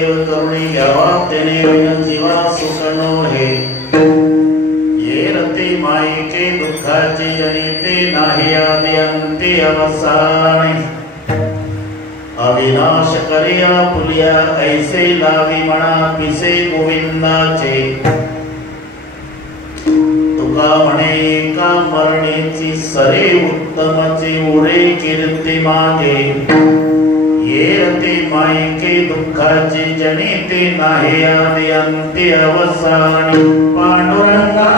देव करुणी घ्यावा त्याने विन जीवा सुखनो हे ये रते मायेचे दुःखाचे जनिते नाही आदि अंते अवसाने अविनाश करिया पुलिया ऐसे लावी म्हणा पिसे गोविंदाचे तुका म्हणे एका मरणेची सरे उत्तमचे उरे कीर्ती मागे ये रते मायेचे दुःखाचे जनिते नाही आदि अंते अवसाने पांडुरंगा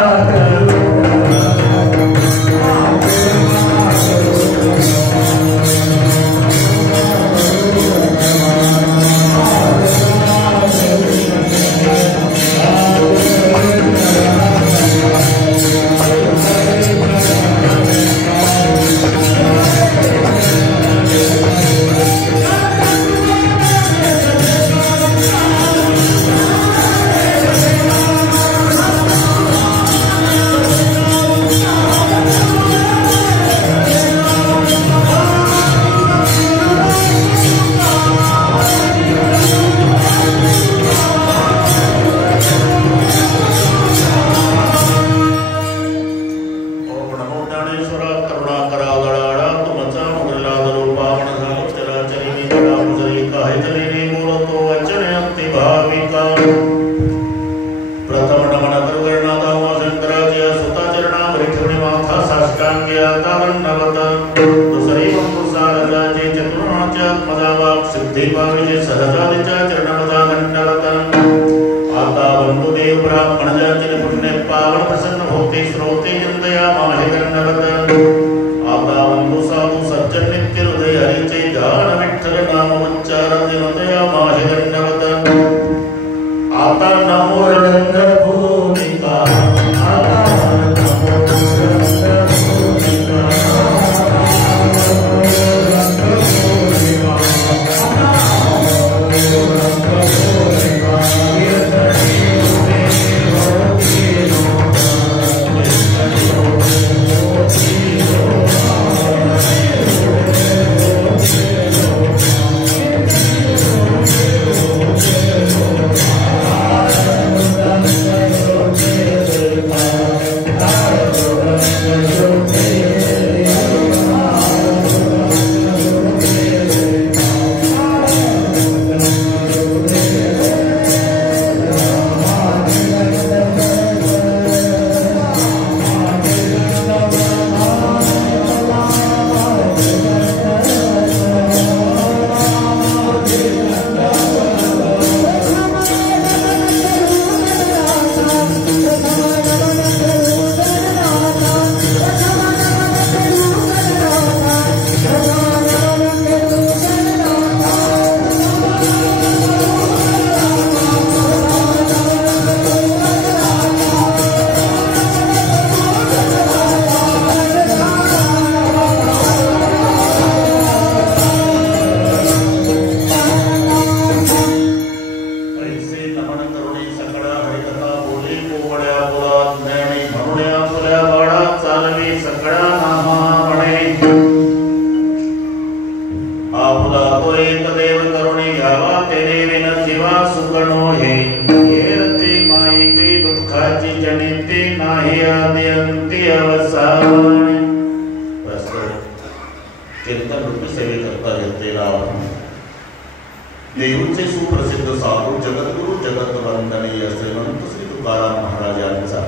देऊचे सुप्रसिद्ध साधू जगद्गुरु जगतवंदनीय श्रीमंत श्री तुकाराम महाराजांचा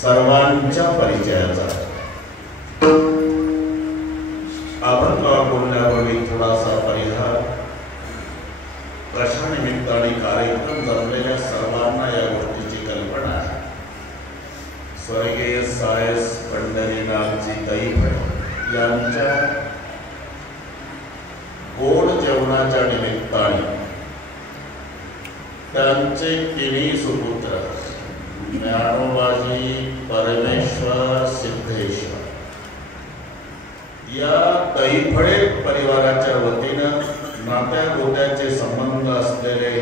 सर्वांच्या परिचयाचा आपण बोलण्यापूर्वी थोडासा परिहार कशा निमित्ताने कार्यक्रम जमलेल्या सर्वांना या गोष्टीची कल्पना आहे. स्वर्गीय सायस पंढरीनाथजी दैफळे यांच्या गोड जेवणाच्या निमित्ताने त्यांचे तिन्ही सुपुत्र ज्ञानोबाजी, परमेश्वर, सिद्धेश्वर या दैफळे परिवाराच्या वतीनं नात्या गोत्याचे संबंध असलेले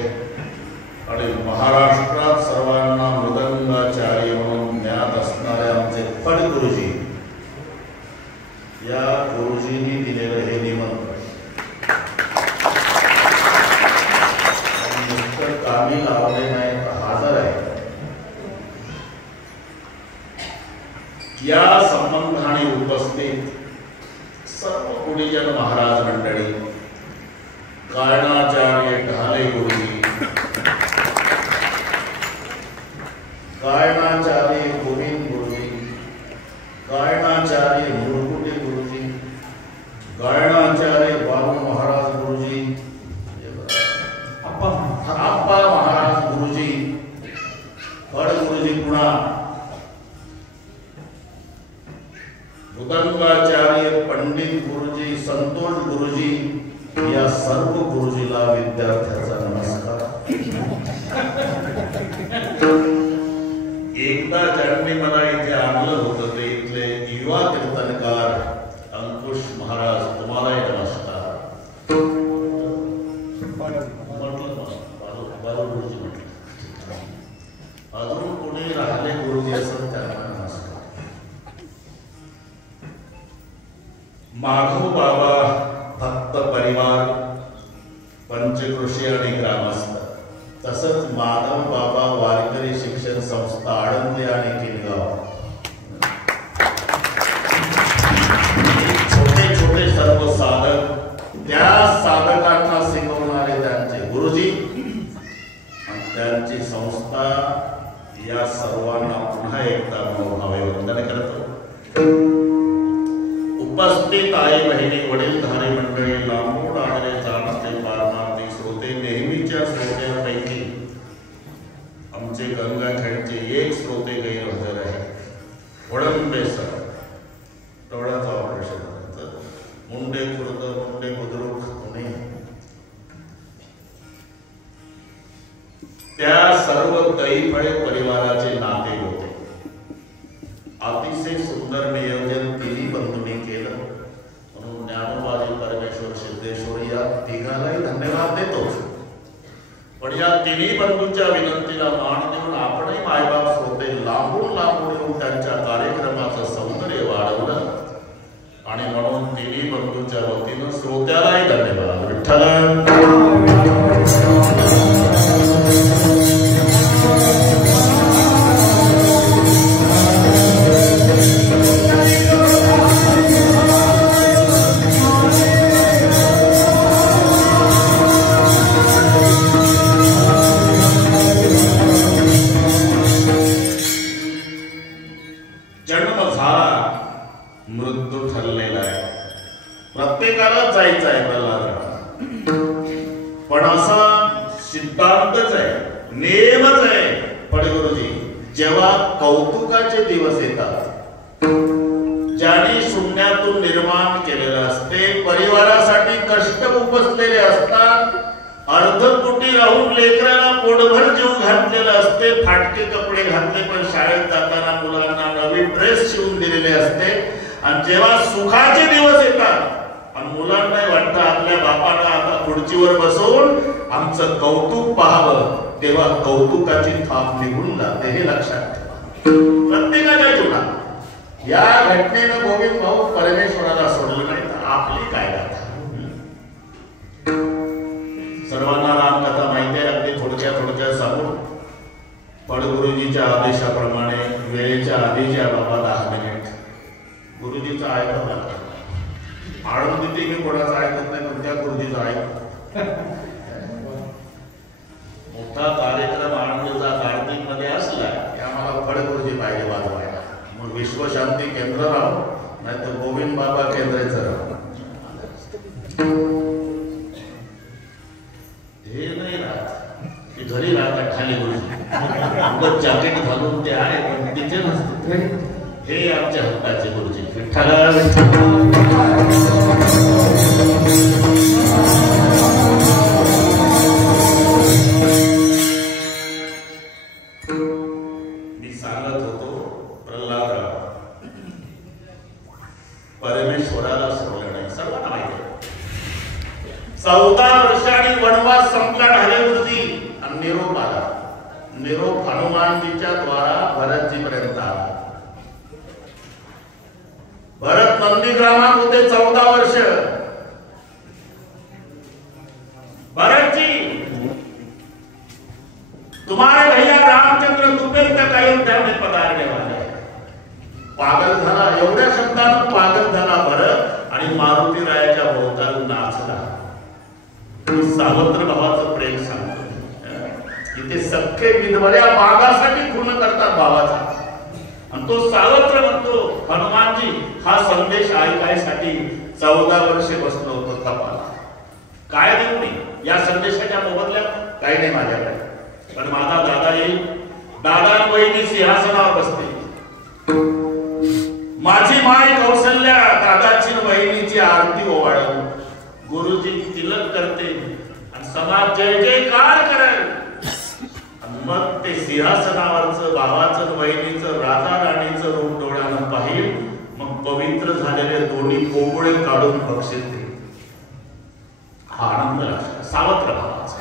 आणि महाराष्ट्रात सर्वांना मृदंगाचार्य म्हणून ज्ञात असणारे आमचे फड गुरुजी, या गुरुजींनी दिलेलं हे निमंत्रण या संबंधाने उपस्थित सर्व गुणीजन महाराज मंडळी, गायनाचार्य ढाले गुरुजी, गायनाचार्य गोविंद गुरुजी, गायनाचार्य मुरकुटे गुरुजी, गायनाचार्य बाबू महाराज गुरुजी, अप्पा महाराज गुरुजी, बड़ गुरुजी पुणा, मृदंगाचार्य पंडित गुरुजी, संतोष गुरुजी, या सर्व गुरुजीला विद्यार्थ्याचा नमस्कार. एकदा ज्यांनी मला इथे आणलं होतं ते इथले युवा कीर्तनकार अंकुश महाराज, तुम्हालाही नमस्कार. गुरुजी म्हटलं, अजून कोणी राहिले गुरुजी असं त्यांना नमस्कार. माधव बाबा भक्त परिवार, पंचकृषी आणि ग्रामस्थ, तसंच माधव बाबा वारकरी शिक्षण संस्था आळंदी आणि किनगाव, छोटे छोटे सर्व साधक, त्या साधकांना शिकवणारे त्यांचे गुरुजी आणि त्यांची संस्था, या सर्वांना पुन्हा एकदा मनोभावे वंदन करतो. उपस्थित आई बहिणी, वडीलधारी मंडळी, लांबून आलेले जाणते पारमार्थी श्रोते, नेहमीच्या श्रोत्यांपैकी आमचे गंगाखेडचे एक श्रोते गैरहजर आहे. वडंबे सर, डोळ्याचं ऑपरेशन झालं, मुंडे खुर्द, मुंडे बुद्रुक पुणे, त्या सर्व दैफळे परिवाराचे नाते होते. अतिशय सुंदर नियोजन तिन्ही बंधूंनी केलं, म्हणून ज्ञानोबाजी, परमेश्वर, सिद्धेश्वर या तिघालाही धन्यवाद देतो. पण या तिन्ही बंधूंच्या विनंतीला मान देऊन आपणही मायबाप श्रोते लांबून लांबून येऊन त्यांच्या कार्यक्रमाचं सौंदर्य वाढवलं, आणि म्हणून तिन्ही बंधूंच्या वतीनं श्रोत्यालाही धन्यवाद. विठ्ठल कौतुकाचे दिवस येतात, ज्यांनी शून्यातून निर्माण केलेलं असते, परिवारासाठी कष्ट उपसलेले असतात, अर्धपोटी राहून लेकराला पोटभर जीव घातलेला असते, फाटके कपडे घातले पण शाळेत जाताना मुलांना नवीन ड्रेस शिवून दिलेले असते, आणि जेव्हा सुखाचे दिवस येतात आणि मुलांना वाटतं आपल्या बापाला आता खुर्चीवर बसवून आमचं कौतुक पाहावं, तेव्हा कौतुकाची थाप निघून जाते. हे लक्षात ठेवा प्रत्येकाच्या जीवनात. या घटनेनं गोविंद भाऊ परमेश्वराला सोडलं नाही तर आपली काय गाथा. सर्वांना रामकथा माहिती आहे, अगदी थोडक्यात सांगून पडगुरुजीच्या आदेशाप्रमाणे वेळेच्या आधीच्या बाबा 10 मिनिट गुरुजीचं ऐकावं लागतं. आळंदीत मी कोणाचं ऐकत नाही, पण त्या गुरुजीचं ऐक. मोठा कार्यक्रम आनंदचा कार्तिक मध्ये असला की आम्हाला फडगुरुजी पाहिजे वाजवायला. मग विश्वशांती केंद्र राहो, नाही तर गोविंद बाबा केंद्राचं राहो. हे नाही राहत की घरी राहतात खाली गुरुजी, जॅकेट घालून ते आहे पण तिथे नसते. हे आमच्या हक्काचे गुरुजी. मी सांगत होतो प्रल्हादराव परमेश्वराला सोडलं नाही, सर्वांना माहिती आहे. 14 वर्षांनी वनवास संपला ढाले गुरुजी आणि निरोप आला. निरोप हनुमानजीच्या द्वारा भरतजी पर्यंत आला. भरत नंदीग्रामात होते 14 वर्ष. भरत जी, तुम्हारे भैया रामचंद्र दोपहर तक अयोध्या में पधारने वाले हैं. पागल झाला, एवढ्या शब्दानं पागल झाला भरत आणि मारुती रायाच्या भोवताली नाचला. सावत्र भावाचं प्रेम सांगतो. इथे सख्खे विधवऱ्या बागासाठी खून करतात भावाचा, आणि तो सावत्र म्हणतो हनुमानजी हा संदेश ऐकायसाठी 14 वर्षे बसलो होतो तपाला. काय देऊ मी या संदेशाच्या मोबदल्यात? काही नाही माझ्याकडे, पण माझा दादा येईल. दादा वहिनी सिंहासनावर बसते. माझी माय कौशल्या दादाची वहिनीची आरती ओवाळून गुरुजी तिलक करते आणि समाज जय जयकार करेल. मग ते सिंहासनावरचं भावाचं वहिनीचं राजा राणीचं रूप डोळ्यानं पाहिल. मग पवित्र झालेले दोन्ही कोंबळे काढून बक्षीस दे. हा आनंद लक्षात सावत्र भावाचा.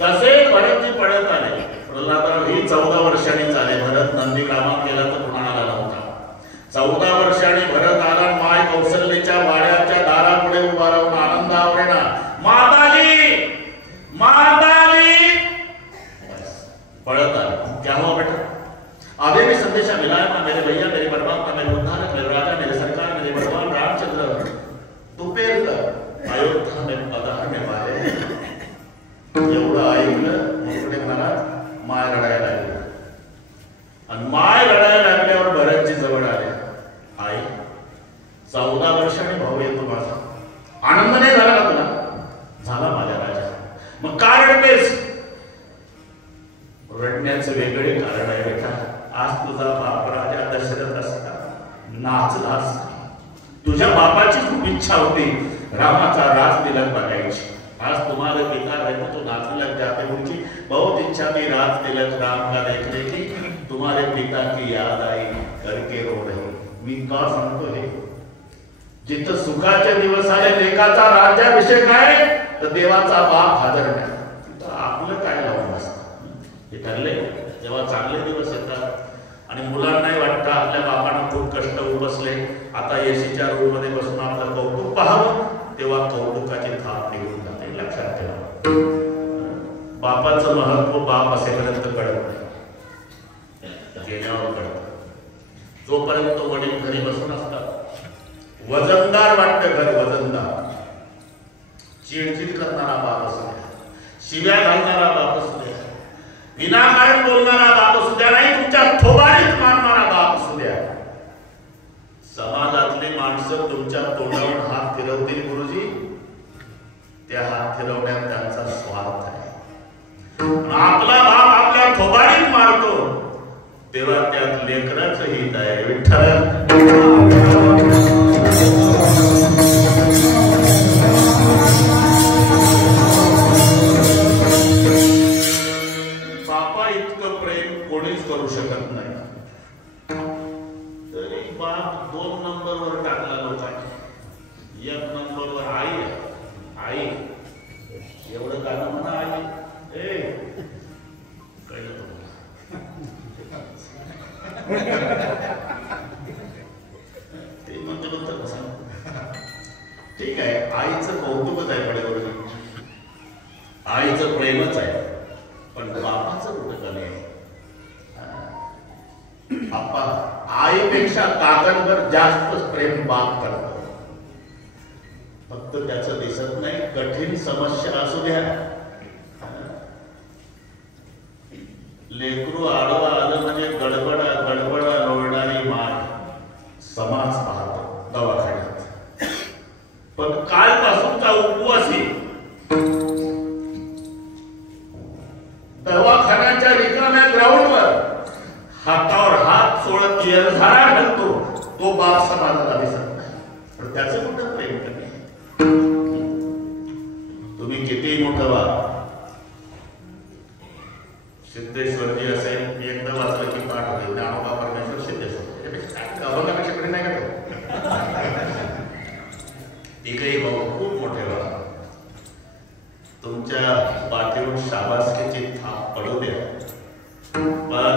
तसे भरतजी पडत आले. प्रल्हादराव ही 14 वर्षांनी चाले. भरत नंदीग्रामात गेला तर कुणाला नव्हता. 14 वर्षांनी भरत आला. माय कौशल्याच्या वाड्याच्या दारापुढे उभा राहून आनंद आवरेना माताजी माताजी पढ़ता क्या हुआ बेटा? आगे भी संदेशा मिला है ना, मेरे भैया मेरे परमात्मा मेरे उद्धारक मेरे राजा मेरे सरकार मेरे भगवान रामचंद्र दोपहर का अयोध्या में पधारने वाले. एवढं ऐकलं मोठे मनात माय रडायला लागली. आणि माय रडायला लागल्यावर भरतजी जवळ आले. आई 14 वर्षांनी भाऊ येतो माझा. आनंद नाही झाला का तुला? झाला माझ्या राजा. मग का रडतेस? रडण्याचं वेगळे कारण आहे बेटा. आज तुझा बाप राजा दशरथ असता नाचला असता. तुझ्या बापाची खूप इच्छा होती रामाचा राज तिलक बघायची. आज तुम्हाला पिता रहते तो नाचलक जाते उनकी बहुत इच्छा थी राज तिलक राम का देखने की. तुम्हारे पिता की याद आई करके रो रही. मी का सांगतो हे? जिथं सुखाचे दिवस आले लेकाचा राज्याभिषेक आहे तर देवाचा बाप हजर नाही. तिथं आपलं काय लावून असतं? हे ठरले जेव्हा चांगले दिवस येतात आणि मुलांनाही वाटतं आपल्या बापांना खूप कष्ट उपसले, आता एसीच्या रूम मध्ये बसून आपलं कौतुक पाहावं, तेव्हा कौतुकाची थाप निघून जाते. लक्षात ठेवा, बापाचं महत्व बाप असेपर्यंत कळत नाही, गेल्यावर कळत. जोपर्यंत वडील घरी बसून असतात वजनदार वाटतं घर, वजनदार. चिडचिड करणारा बाप असू द्या, शिव्या घालणारा बाप असू द्या, विनाकारण बोलणारा बाप असू द्या, नाही तुमच्या थोबाडीत मारणारा बाप असू द्या, समाजातली माणसं तुमच्या तोंडावर हात फिरवतील गुरुजी, त्या हात फिरवण्यात त्यांचा स्वार्थ आहे. आपला बाप आपल्या थोबाडीत मारतो तेव्हा त्यात लेकराचं हित आहे. विठ्ठल बापा इतकं प्रेम कोणीच करू शकत नाही. तरी बाप 2 नंबरवर टाकला लोकांनी. 1 नंबरवर आई. आई एवढं गाणं म्हणा आई. कळलं ते म्हणतो ठीक आहे, आईचं कौतुकच आहे पडेल, आईचं प्रेमच आहे, पण बापाचं कुठं कमी आहे. बापा आईपेक्षा काकांवर जास्त प्रेम बाप करतो. फक्त त्याचं दिसत नाही. कठीण समस्या असू द्या, लेकरू आडवा आलं म्हणजे गडबडा गडबडा लोळणारी माय समाज पाहतो दवाखान्यात. पण कालपासूनचा उपवासी दवाखान्याच्या रिकाम्या ग्राउंडवर हातावर हात सोडत येरझारा घालतो, तो बाप समाजाला दिसत नाही. पण त्याचं कुठं प्रेम कमी. तुम्ही किती मोठं व्हा, सिद्धेश्वरजी असेल, मी एकदा वाचलं की पाठ होईल, ज्ञानोबा परमेश्वर सिद्धेश्वर अभंगापेक्षा कडे नाही का एकही भाऊ खूप मोठे व्हा. तुमच्या पाठीवर शाबासकीची थाप पडू द्या. पण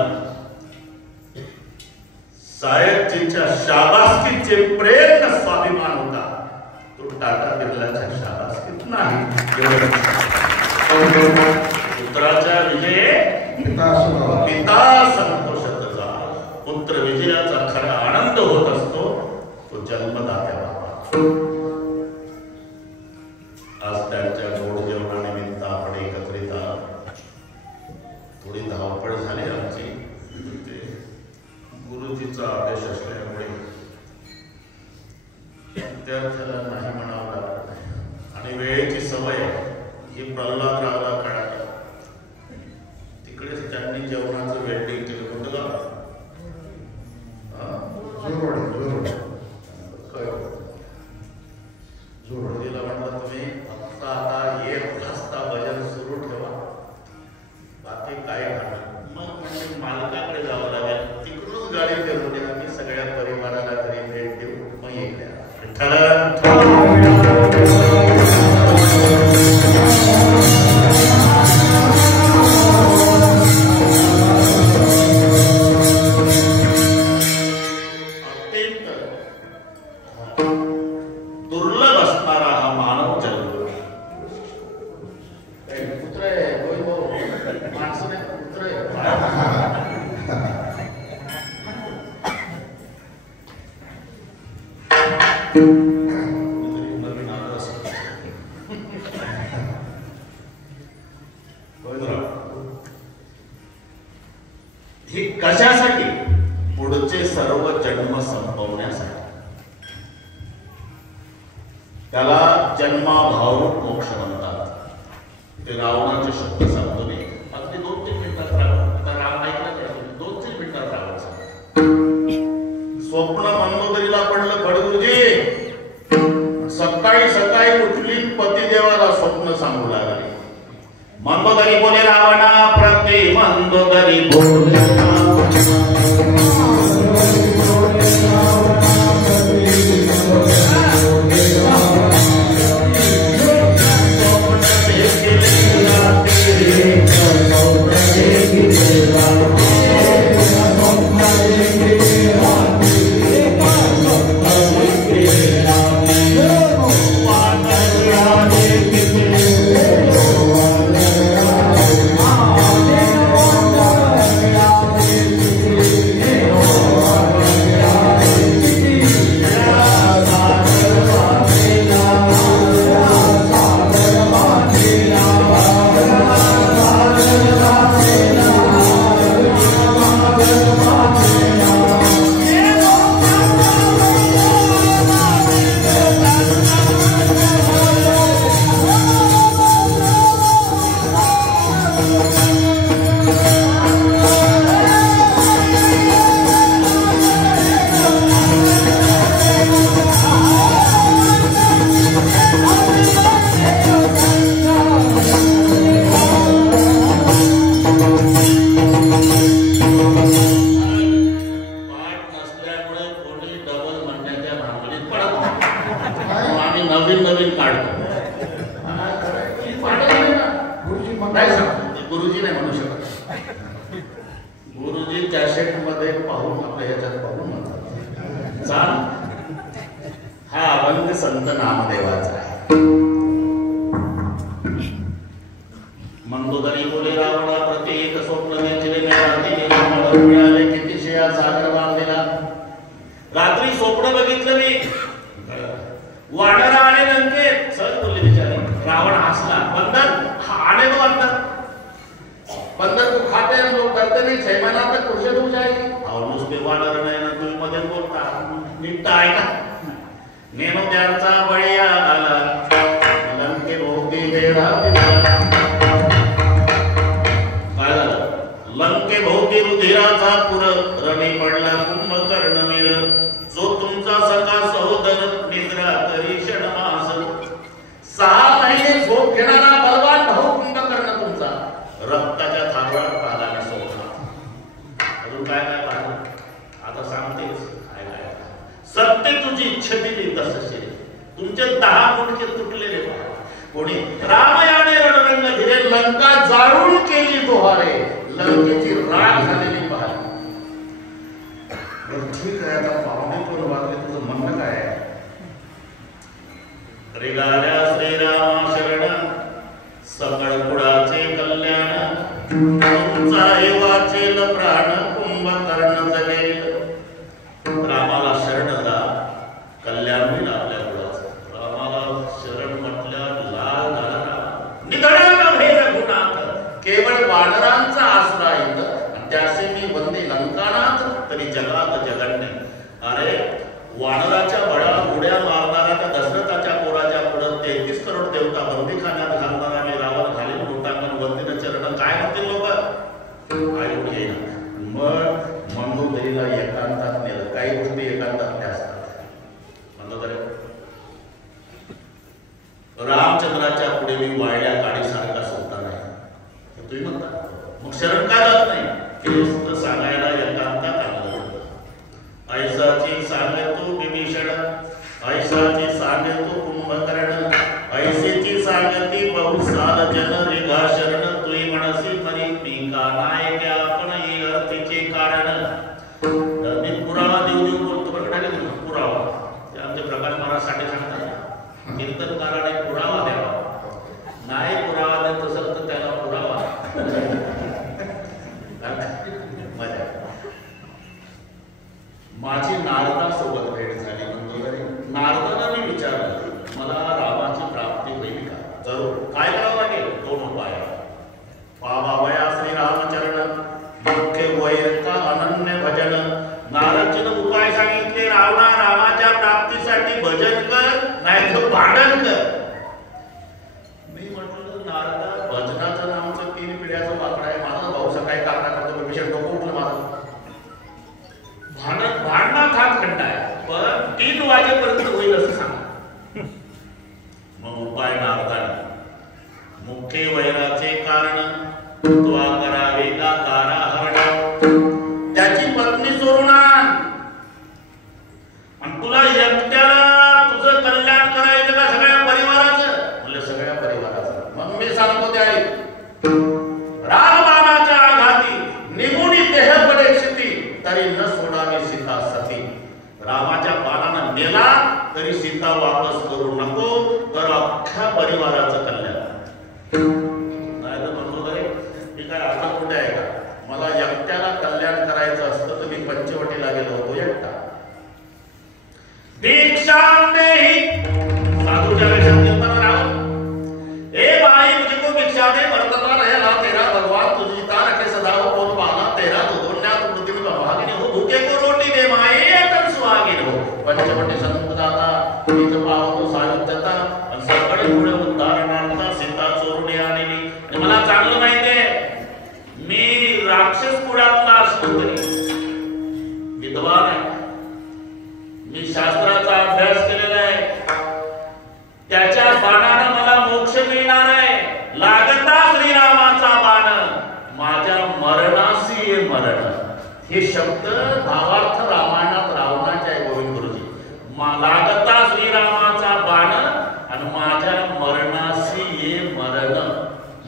साहेबजींच्या शाबासकीचे प्रेम स्वाभिमान होता, तो टाटा बिर्लाच्या शाबासकीत नाही. पुत्राच्या विजये पिता संतोषाचा, पुत्र विजयाचा खरा आनंद होत असतो तो जन्मदात्या बाबा. आज त्यांच्या गोड जेवणानिमित्त आपण एकत्रित आहोत. थोडी धावपळ झाली आमची, गुरुजीचा आदेश असल्यामुळे विद्यार्थ्याला नाही म्हणावं लागत आणि वेळेची सवय ही प्रल्हादरावला कळाली. तिकडेच त्यांनी जेवणाचं वेल्डिंग केलं होतं का? जोडीला म्हटलं तुम्ही फक्त आता एक घासता भजन सुरू ठेवा, बाकी काय करणार. मग म्हणजे मालकाकडे जावं लागेल, तिकडूनच गाडी फिरून द्या, आम्ही सगळ्या परिवाराला तरी भेट देऊ. मग येत्या दुर्लभ असणारा हा मानव जन्म. पुत्र आहे माणसं नाही, पुत्र आहे. नवीन आलं असं हे कशासाठी? पुढचे सर्व जन्म संपवण्यासाठी. त्याला जन्माभाव मोक्ष म्हणतात. ते रावणाचे शब्द सांगतो नाही, अगदी 2-3 मिनिटात राम ऐकला, 2-3 मिनिटात रावायचा. स्वप्न मंदोदरीला पडलं खडगुरुजी. सकाळी सकाळी उठली, पतिदेवाला स्वप्न सांगू लागले. मंदोदरी बोले रावणा प्रति मंदोदरी बोले गुरुजी नाही म्हणू शकत. गुरुजी कॅसेट मध्ये पाहून आपल्या ह्याच्यात पाहून म्हणतात. चाल हा अभंग संत नामदेवाचा आहे. मंदोदरी बोले रावणा प्रति एक स्वप्न नेचले मिळाले किती शेया सागर बांधलेला. रात्री स्वप्न बघितलं मी, वानर आले लंकेत. सहज बोलले बिचारे. रावण हसला. बंदर आने दो अंदर, बंदर को खाते हैं लोग, डरते नहीं. सैमाना तक खुर्शीद हो जाएगी. और नुसते वानर नाही ना, तुम्ही मध्ये बोलता निघता आहे का. नेनो त्याचा बळीया आला लंके भोवती वेढा दिला. काय झालं? लंके भोवती रुधिराचा पुर रणी पडला कुंभकर्ण वीर. जो तुमचा सखा सहोदर निद्रा करी क्षणमास. 6 महिने झोप घेणारा बलवान भाऊ कुंभकर्ण तुमचा रक्ताच्या थारोळात पालाने सोडला. अजून काय काय पाहिलं आता सांगतेच. काय काय सत्य तुझी इच्छा दिली तसं तुमचे 10 मुंडके तुटलेले पहा. कोणी रामायाने रणरंग धीरे लंका जाळून केली दोहारे. लंकेची राख झालेली पाहिली. ठीक आहे, आता पाहुणे कोण वागले, तुझं म्हणणं काय आहे? रेगाल्या श्रीराम शरण सकळ कुळाचे कल्याण. तुमचा हे वाचेल प्राण कुंभकर्ण जगेल. वानरांचा आसरा येत त्याचे मी वंदे लंकानाथ तरी जगात जगन्य. अरे वानराच्या बळावर उड्या मारणारा त्या दशरथाच्या पोराच्या पुढं 33 करोड देवता बंदीखान्यात घालणारा मी रावण घालील लोटांगण वंदिन चरण काय म्हणतील लोक आयोग येईल. मग मंदोदरीला एकांतात नेलं. काही गोष्टी एकांतातल्या असतात. मंदोदरी रामचंद्राच्या पुढे मी वाळल्या काडीसारखा सुद्धा नाही तुम्ही म्हणता. मग शरण का जात नाही हे सांगायला एकांतात आलं. ऐसाची सांगतो विभीषण ऐसाची सांगतो कुंभकर्ण ऐसेची सांगती बहुसाल जन रेगा शरण तुई मनसी मरी मी का नाही त्या आपण ही अर्थीचे कारण. मी पुरावा देऊ देऊ बोलतो प्रकटाने पुरावा ते आमचे प्रकाश महाराजसाठी सांगतात कीर्तनकाराने पुरावा द्यावा. नाही पुरावा देत असेल तर त्याला पुरावा मजा. माझी नारदासोबत भेट झाली. म्हणतो नारदाला मी विचारलं मला रामाची प्राप्ती होईल का. जरूर. काय करावं लागेल. 2 उपाय. पावावया श्रीरामचरण मुख्य वैर का अनन्य भजन. नारदजीने उपाय सांगितले. रामाच्या प्राप्तीसाठी भजन कर नाही तर भांडण कर. मी म्हटलं नारदा भजनाचं नामचं 3 पिढ्याचं वाकडा आहे. माझा भाऊ सकाळी कारणा करतो विषय डोकं उठलं माझं. भांडणात हा खंड आहे पण 3 वाजेपर्यंत होईल असं सांगा. मग उपाय नारदाने मुख्य वैराचे कारण त्वा करावे का तारा हरण. त्याची पत्नी चोरून आण आणि तुला एकट्याला तुझं कल्याण करायचं का सगळ्या परिवाराचं. म्हणजे सगळ्या परिवाराचं. मग मी सांगतो त्या रामबाणाच्या आघाती निगुणी देह परीक्षिती तरी न सोडावी सीता सती. रामाच्या बाणानं मेला तरी सीता वापस करू नको तर अख्ख्या परिवाराचं कल्याण. नाही तर म्हणतो तरी मी काय आता कुठे आहे का. मला एकट्याला कल्याण करायचं असतं तर मी पंचवटीला गेलो होतो एकटा. दीक्षा साधूच्या वेशात येताना राहून ए बाई मुझको भिक्षा दे बरकता रहेला तेरा भगवान तुझी तार रखे सदा हो बोल बाला तेरा दुनियात पृथ्वी का भागिनी हो भूखे को रोटी दे माए तन सुहागिन हो. पंचवटी संतदाता नीच पावतो सायुज्यता आणि सगळे पुढे उद्धारणार्थ सीता चोरून आणली. आणि मला चांगलं माहितीये मी राक्षस कुळातला असलो तरी विद्वान आहे. मी शास्त्राचा अभ्यास केलेला आहे. त्याच्या बाणानं मला मोक्ष मिळणार आहे. लागता श्रीरामाचा बाण माझ्या मरणाशी ये मरण. हे शब्द भावार्थ रामायणात रावणाचे आहे गोविंद गुरुजी. लागता श्रीरामाचा बाण आणि माझ्या मरणाशी ये मरण.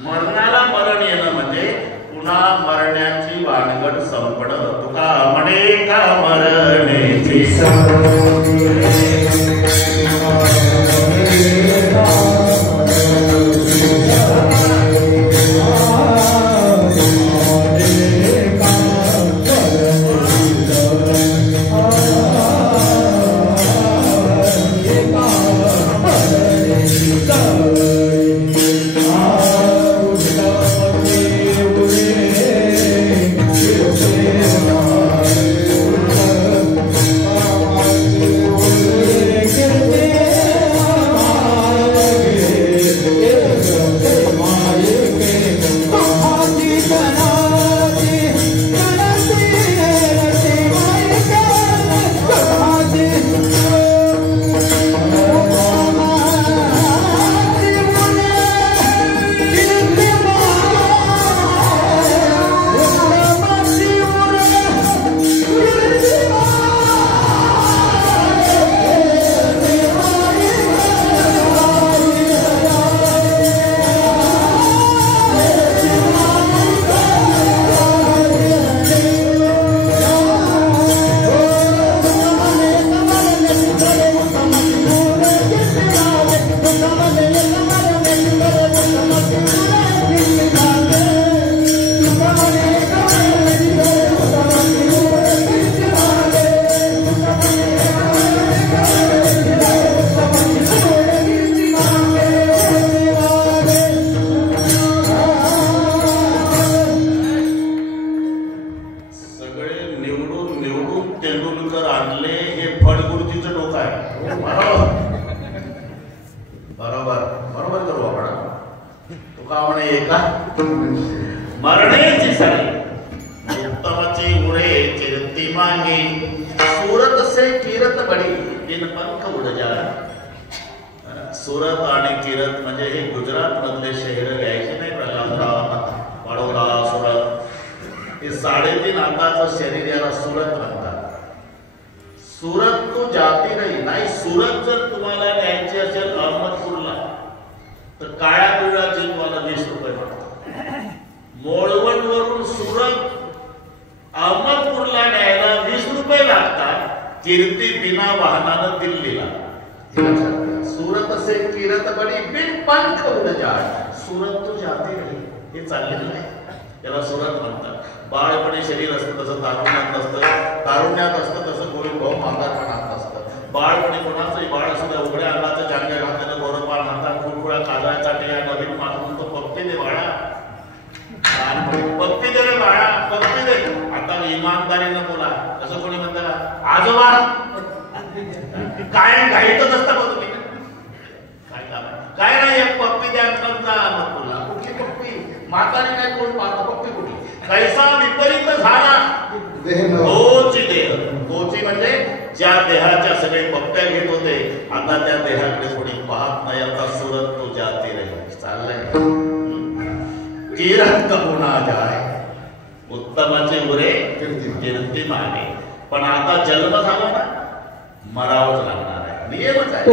मरणाला मरण येणं म्हणजे पुन्हा मरण्याची भानगड संपणं. तुका म्हणे का मरणेची Oh तुका म्हणे एका मरणेची साडी उत्तमाची उरे चिरती मागे सुरत से किरत बडी बिन पंख उड जाय. सुरत आणि किरत म्हणजे हे गुजरात मधले शहर घ्यायचे नाही. प्रल्हादराव, वडोदरा, सुरत हे 3.5 अंगाचं शरीर याला सुरत म्हणतात. सुरत तो जाती नाही. सुरत जर तुम्हाला न्यायची असेल अहमदपूरला तर काळ्या बिळाची तुम्हाला 20 रुपये पडतात. मोळवण वरून सुरत अहमदपूरला न्यायला 20 रुपये लागतात. कीर्ती बिना वाहनानं दिल्लीला. सुरत से किरत बडी बिन पंख उड जाय. सुरत तो जाती नाही हे चाललेलं नाही. त्याला सुरत म्हणतात. बाळपणी शरीर असतं तसं तारुण्यात नसतं. तारुण्यात असतं तसं गोविंद भाऊ म्हातारपणात असतं. बाळपणी कोणाचंही बाळ असतं उघड्या अंगाचं जांगे घातलेलं गोरपान हातात खुळखुळा काजळाचा टिया नवीन मागून तो पप्पी दे बाळा. पप्पी दे रे बाळा, पप्पी दे. आता इमानदारीनं बोला. कसं कोणी म्हणतं आजोबा काय घाईतच असता बघ तुम्ही. काय नाही एक पप्पी द्या तुला. कुठली पप्पी? म्हातारी नाही कोण पाहतो पप्पी कुठली? कैसा विपरीत झाला तोची देह. तोची म्हणजे ज्या देहाच्या सगळे पप्प्या घेत होते आता त्या देहाकडे कोणी पाहत नाही. आता सुरत तो जाती राहील चाललंय. किरत कपुना जाय उत्तमाचे उरे कीर्ती मागे. पण आता जन्म झाला ना मरावंच लागणार आहे. नियमच आहे.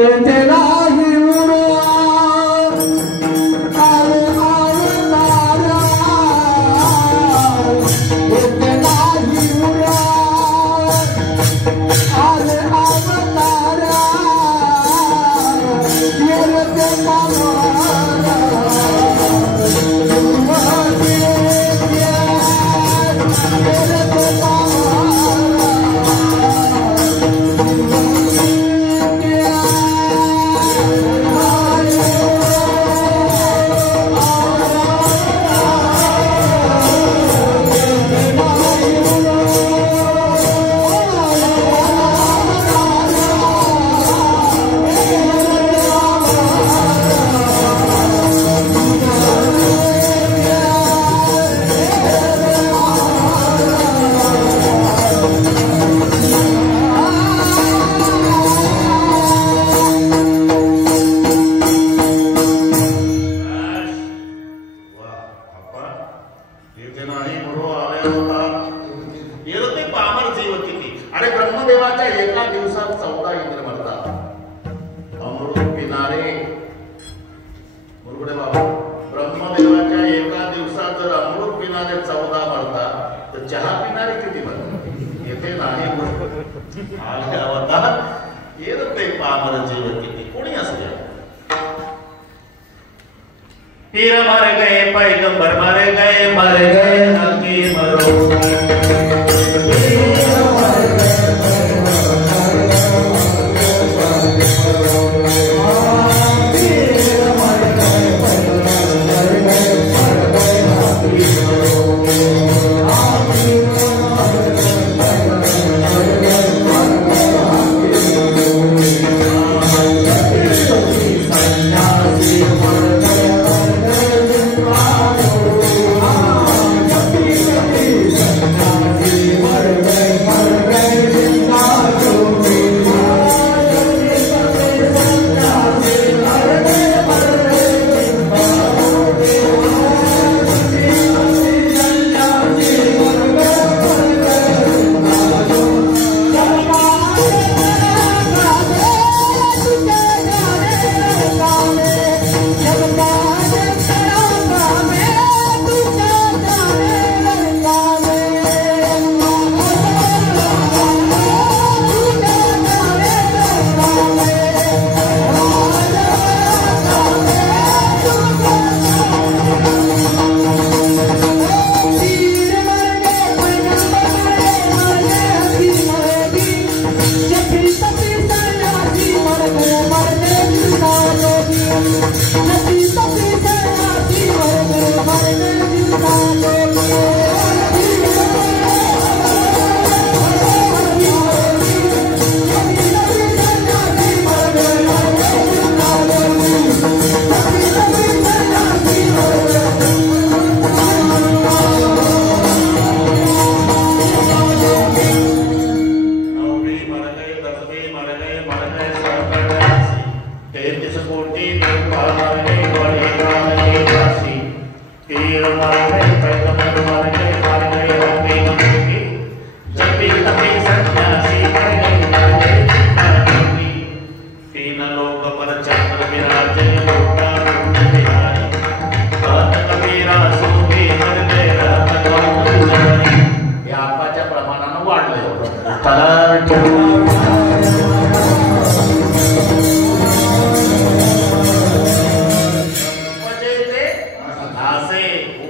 पीर मर गए पैगंबर मर गए हकीम Yeah.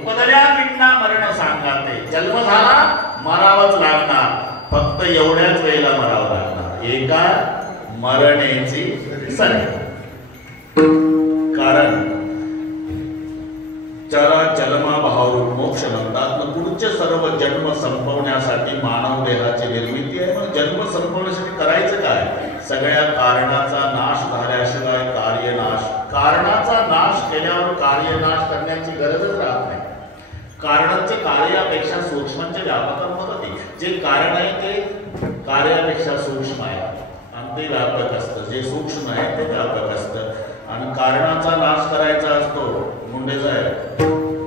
इपदल्या मिटना मरण सांगाते. जन्म झाला मरावंच लागणार, फक्त एवढ्याच वेळेला मरावं लागणार, एका मरणेची सरी. कारण ज्याला जन्माभाव मोक्ष म्हणतात, पुढचे सर्व जन्म संपवण्यासाठी मानव देहाची निर्मिती आहे. मग जन्म संपवण्यासाठी करायचं काय? सगळ्या कारणाचा नाश झाल्याशिवाय कार्यनाश. कारणाचा नाश केल्यावर कार्यनाश करण्याची गरजच राहत नाही. कारणाचं कार्यापेक्षा सूक्ष्मांच्या व्यापकांमध्ये जे कारण आहे ते कार्यापेक्षा सूक्ष्म आहे आणि ते व्यापक असतं. जे सूक्ष्म आहे ते व्यापक असतं. आणि कारणाचा नाश करायचा असतो मुंडे साहेब,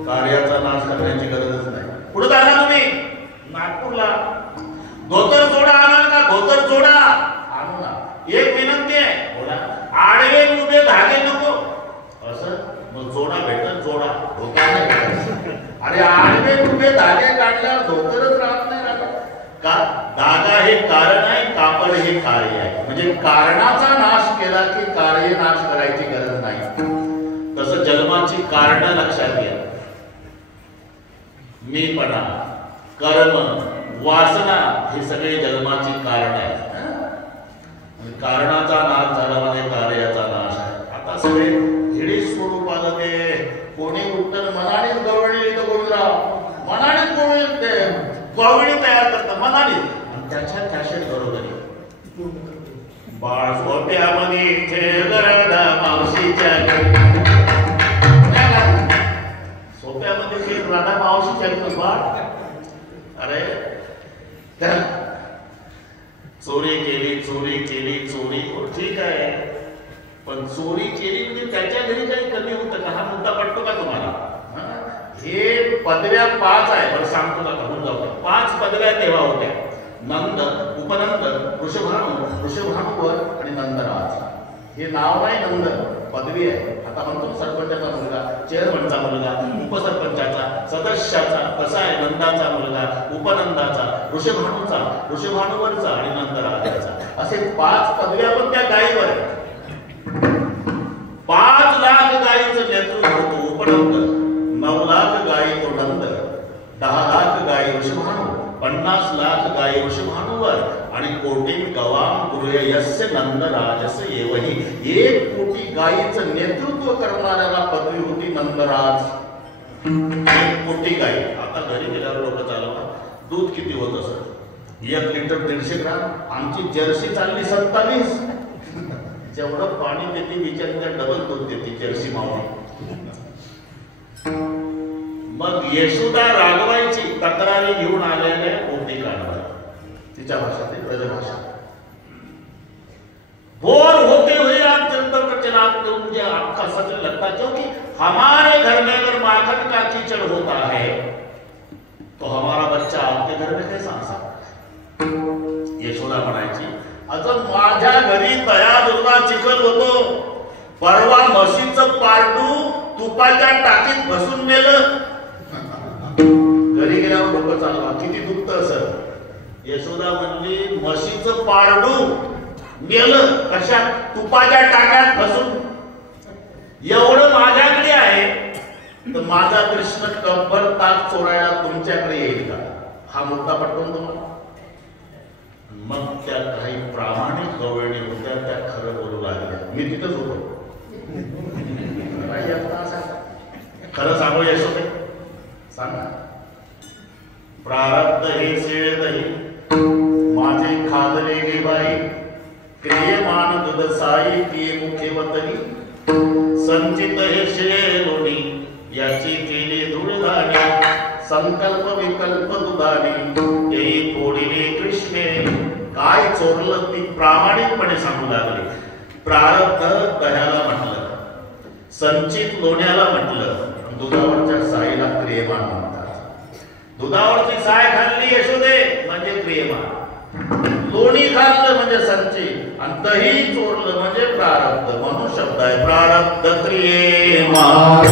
कार्याचा नाश करण्याची गरजच नाही. पुढे जाणार तुम्ही नागपूरला, धोतर जोडा आणाल का? धोतर जोडा आणू ना. एक विनंती आहे, बोला. आडवे उभे धागे नको असं, मग जोडा भेटत जोडा, धोतर नाही भेटत. अरे आडवे उभे धागे काढल्यावर धोतरच राहत नाही का? धागा हे कारण आहे, कापड हे कार्य आहे. म्हणजे कारणाचा नाश केला की कार्य नाश करायची गरज नाही. तसं जन्माची कारण लक्षात घ्या. मीपणा, कर्म, वासना हे सगळे जन्माची कारण आहे. कारणाचा नाश झाला म्हणजे कार्याचा नाश आहे. आता सगळे हिडी स्वरूप आलं. ते कोणी उत्तर मनानेच गवळणी येतं गोविंदराव, मनानेच गवळणी तयार करतं मनाने, आणि त्याच्या कॅशेट बरोबरी बाळ सोप्यामध्ये खेळगरदा मावशीच्या सोप्यामध्ये खेळ राधा मावशीच्या बाळ. अरे चोरी केली चोरी केली चोरी ठीक आहे, पण चोरी केली म्हणजे त्याच्या घरी काही कमी होतं का? हा मुद्दा पडतो का तुम्हाला? हे पदव्या 5 आहे. बरं सांगतो का? होऊन जाऊ. 5 पदव्या तेव्हा होत्या. नंद, उपनंद, ऋषभानुवर आणि नंदराज. हे नाव नाही नंद, पदवी आहे. आता म्हणतो सरपंचाचा मुलगा, चेअरमनचा मुलगा, उपसरपंचाचा, सदस्याचा, कसा आहे? नंदाचा मुलगा, उपनंदाचा, ऋषभानुचा, ऋषभानुवरचा आणि नंदराजाचा. असे 5 पदव्या पण त्या गायीवर. 5 लाख गायीचं नेतृत्व होतो उपनंद, 9 लाख गायी तो नंद, 10 लाख गायी ऋषभानु, 50 लाख गायी ऋषभानुवर आणि कोटी गवाम गुरुयस्य नंदराजस्य एवही. 1 कोटी गायीचं नेतृत्व करणाऱ्याला पदवी होती नंदराज. 1 कोटी गायी. आता घरी गेल्यावर लोक चालवा, दूध किती होत असत? 1 लिटर 150 ग्राम. आमची जर्सी चालली 27. जेवढं पाणी देते बिचारी त्या डबल दूध देते जर्सी मावळी. मग यशोदा रागवायची, तक्रारी घेऊन आलेल्या कोटी काढवा, तिच्या भाषेत ब्रजभाषा. बोर होते हुए आप जंतर पर चलाते हो, मुझे आपका सच लगता क्योंकि हमारे घर में अगर माखन का कीचड़ होता है तो हमारा बच्चा आपके घर में कैसा आ सकता? यशोदा म्हणायची, अजून माझ्या घरी दया दुर्गा चिखल होतो, परवा म्हशीचं पारडू तुपाच्या टाकीत बसून नेलं. घरी गेल्यावर डोकं चालवा, किती दुखत असं. यशोदा म्हणली, म्हशीचं पारडू नेलं कशा? तुपाच्या टाक्यात बसून. एवढं माझ्याकडे आहे तर माझा कृष्ण कंबर ताक चोरायला तुमच्याकडे येईल का? हा मुद्दा पटवून तुम्हाला. मग त्या काही प्रामाणिक गवळणी होत्या, त्या खरं बोलू लागल्या. मी तिथंच होतो. खरं सांगू यशोदे, सांगा. प्रारब्ध हे सेळदही माझे खादले गे बाई, क्रियमान दुध साई किये मुखे वतनी, संचित हे शेलोणी याची केली धुळधाणी, संकल्प विकल्प दुधानी येई फोडिले कृष्णे. काय चोरलं ती प्रामाणिकपणे सांगू लागले. प्रारब्ध दह्याला म्हटलं, संचित लोण्याला म्हटलं, दुधावरच्या साईला क्रियमान म्हणतात. दुधावरची साय खाल्ली यशोदे म्हणजे क्रियमान, लोणी खाल्लं म्हणजे संचित, आणि दही चोरलं म्हणजे प्रारब्ध. म्हणून शब्द आहे प्रारब्ध क्रियमान.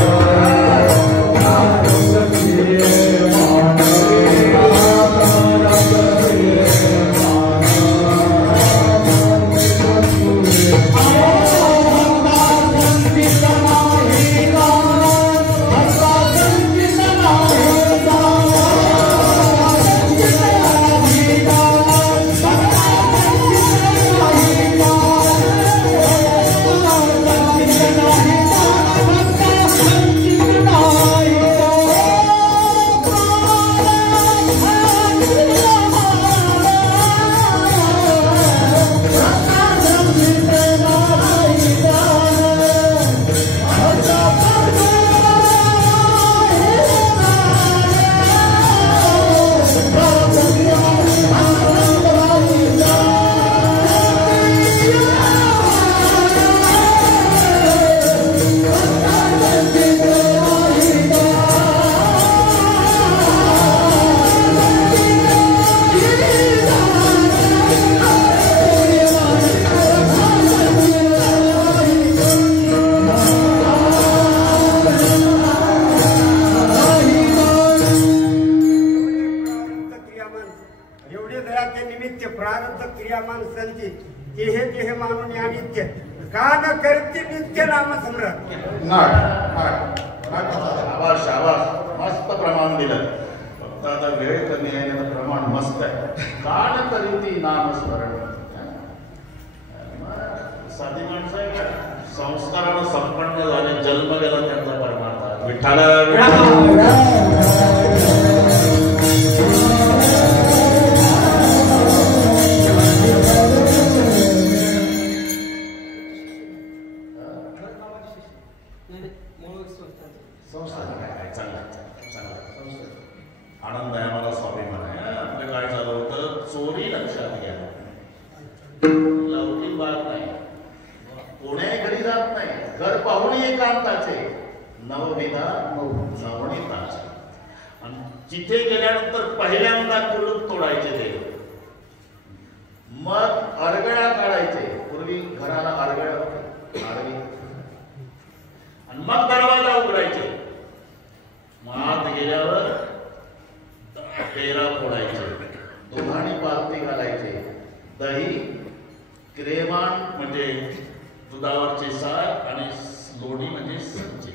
माणसांची देह मानून या नित्य का न करते नित्य नाम स्मरण. शाबास शाबास, मस्त प्रमाण दिलं. फक्त आता वेळ कमी आहे ना, प्रमाण मस्त आहे. कान करीती नामस्मरण. साधी माणसं आहे का, संस्कारानं संपन्न झाले, जन्म गेला त्यांचा परमार्थ. विठ्ठल आनंद आहे मला, स्वाभिमान आहे. आपलं काय झालं होतं, चोरी लक्षात घ्या, लौकिक बात नाही. कोण्या घरी जात नाही, घर पाहुणे एकांताचे, नवविधा नवनीताचे. आणि तिथे गेल्यानंतर पहिल्यांदा कुलूप तोडायचे ते, मग अरगळा काढायचे. पूर्वी घराला अरगळा होते, आणि मग दरवाजा उघडायचे. मग आत गेल्यावर पेरा फोडायचे, दुधाणी पालती घालायचे, दही क्रेमान म्हणजे दुधावरचे सार, आणि लोणी म्हणजे संचे.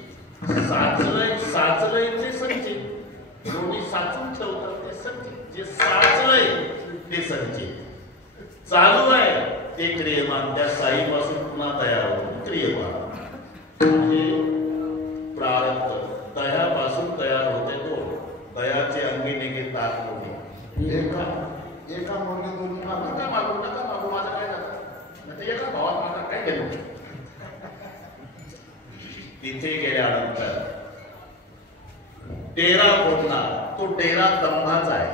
साचलंयचे संचे, लोणी साचून ठेवतात ते संचे, जे साचलंय ते संचे, चालू आहे ते क्रियमान. त्या साईपासून पुन्हा तयार होतो क्रियमान. म्हणजे प्रारब्ध दह्यापासून तयार होते तो. दह्याचे अंगी निघे ताक लोणी. एका मोठ्या दोन नका मागू माझं काय झालं, एका भावात माझा काय केलं. तिथे गेल्यानंतर डेरा फोडणार. तो डेरा दंभाचा आहे,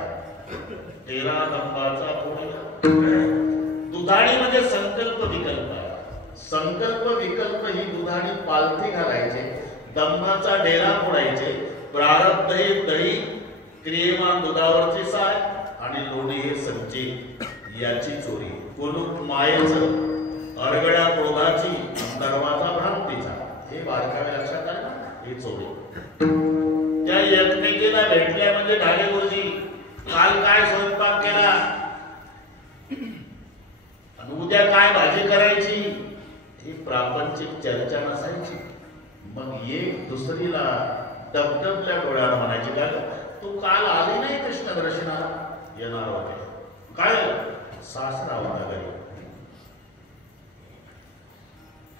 डेरा दंभाचा फोडला. दुधाणी म्हणजे संकल्प विकल्प आहे. संकल्प विकल्प ही दुधाणी पालथी घालायचे, दंभाचा डेरा फोडायचे. प्रारब्ध हे दही, क्रियमान दुधावरची साय, आणि लोणी हे संची, याची चोरी. कुलूप मायेचं, अरगळ्या क्रोधाची, दरवाजा भ्रांतीचा. हे बारकावे लक्षात आहे ना, ही चोरी. त्या एकमेकीला भेटल्या म्हणजे ढाले गुरुजी काल काय स्वयंपाक केला, आणि उद्या काय भाजी करायची, ही प्रापंचिक चर्चा नसायची. मग एक दुसरीला डबडबल्या डोळ्यावर म्हणायची, का तू काल आली नाही कृष्ण दर्शनाला. येणार होते, काय सासरा होता घरी.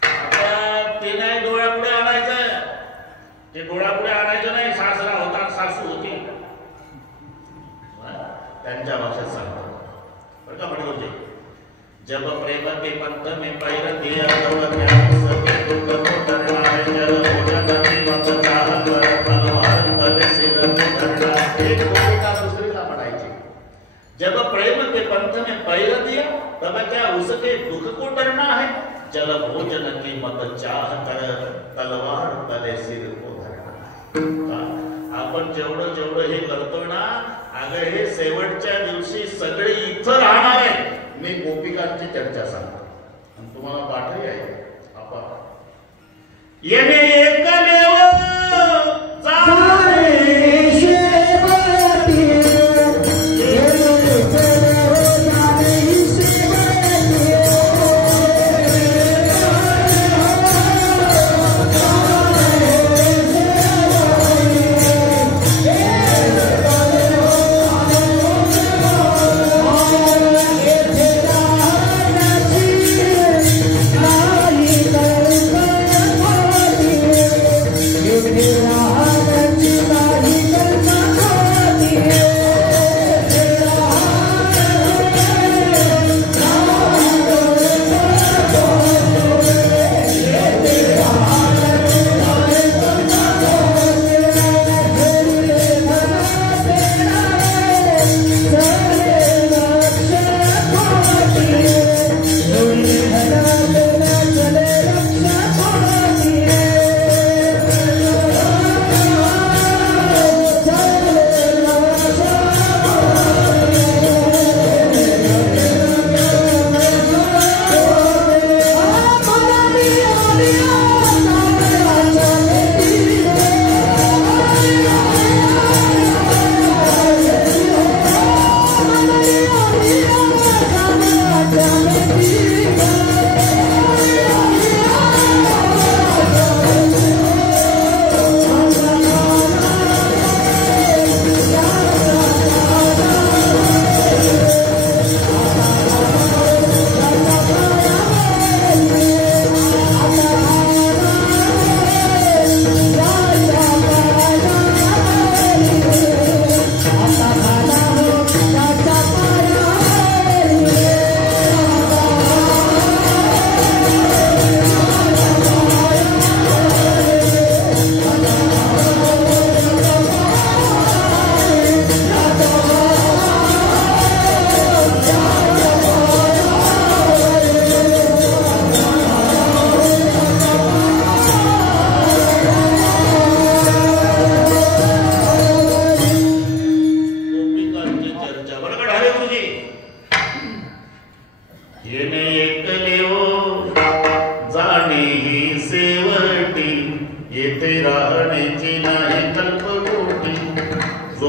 आता ते नाही डोळ्यापुढे आणायचं, ते डोळ्यापुढे आणायचं नाही. सासरा होता, सासू होती, त्यांच्या भाषेत सांगतो बरं का म्हणजे. जब प्रेम के पंथ में पैर दिया तब ज्ञान सके दुख को करना है. जल भोजन में मत चाहत तलवार तले सिर को धरना. एक गोपिका दूसरीला म्हणायची, जब प्रेम के पंथ में पैर दिया तब क्या उसके दुख को डरना है. जल भोजन की मत चाह कर तलवार तले सिर को धरना. आपण जेवढं जेवढं हे करतो ना, अगं हे शेवटच्या दिवशी सगळे इथं राहणार आहे. मी गोपिकांची चर्चा सांगतो आणि तुम्हाला पाठही आहे. आपा येणे एकमेव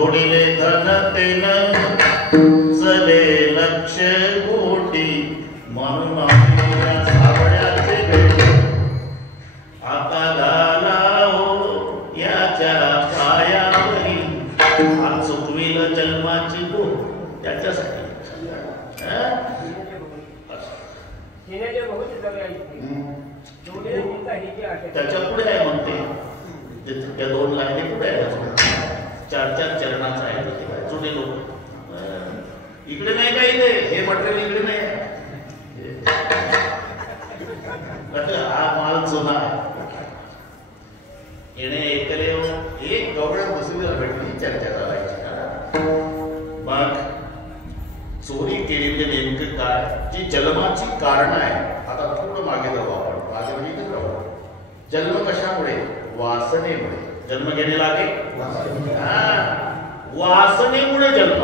जोडिले धन तेन चले लक्ष कोटी म्हणून या सावड्याचे भेट आता घालाओ याच्या पायावरी आज चुकविल जन्माची बोट त्याच्यासाठी त्याच्या पुढे आहे म्हणते त्या 2 लाईनी पुढे आहे 4 चरणाचा आहे ते जुने लोक इकडे नाही काही ते हे मटेरियल इकडे नाही हा माल जुना येणे ऐकले एक गवळ दुसरीला भेटली चर्चा करायची मग चोरी केलेली नेमकं काय जी जन्माची कारण आहे आता थोडं मागे जाऊ आपण मागे म्हणजे जन्म कशामुळे वासनेमुळे जन्म घेणे लागे वासनेमुळे जन्म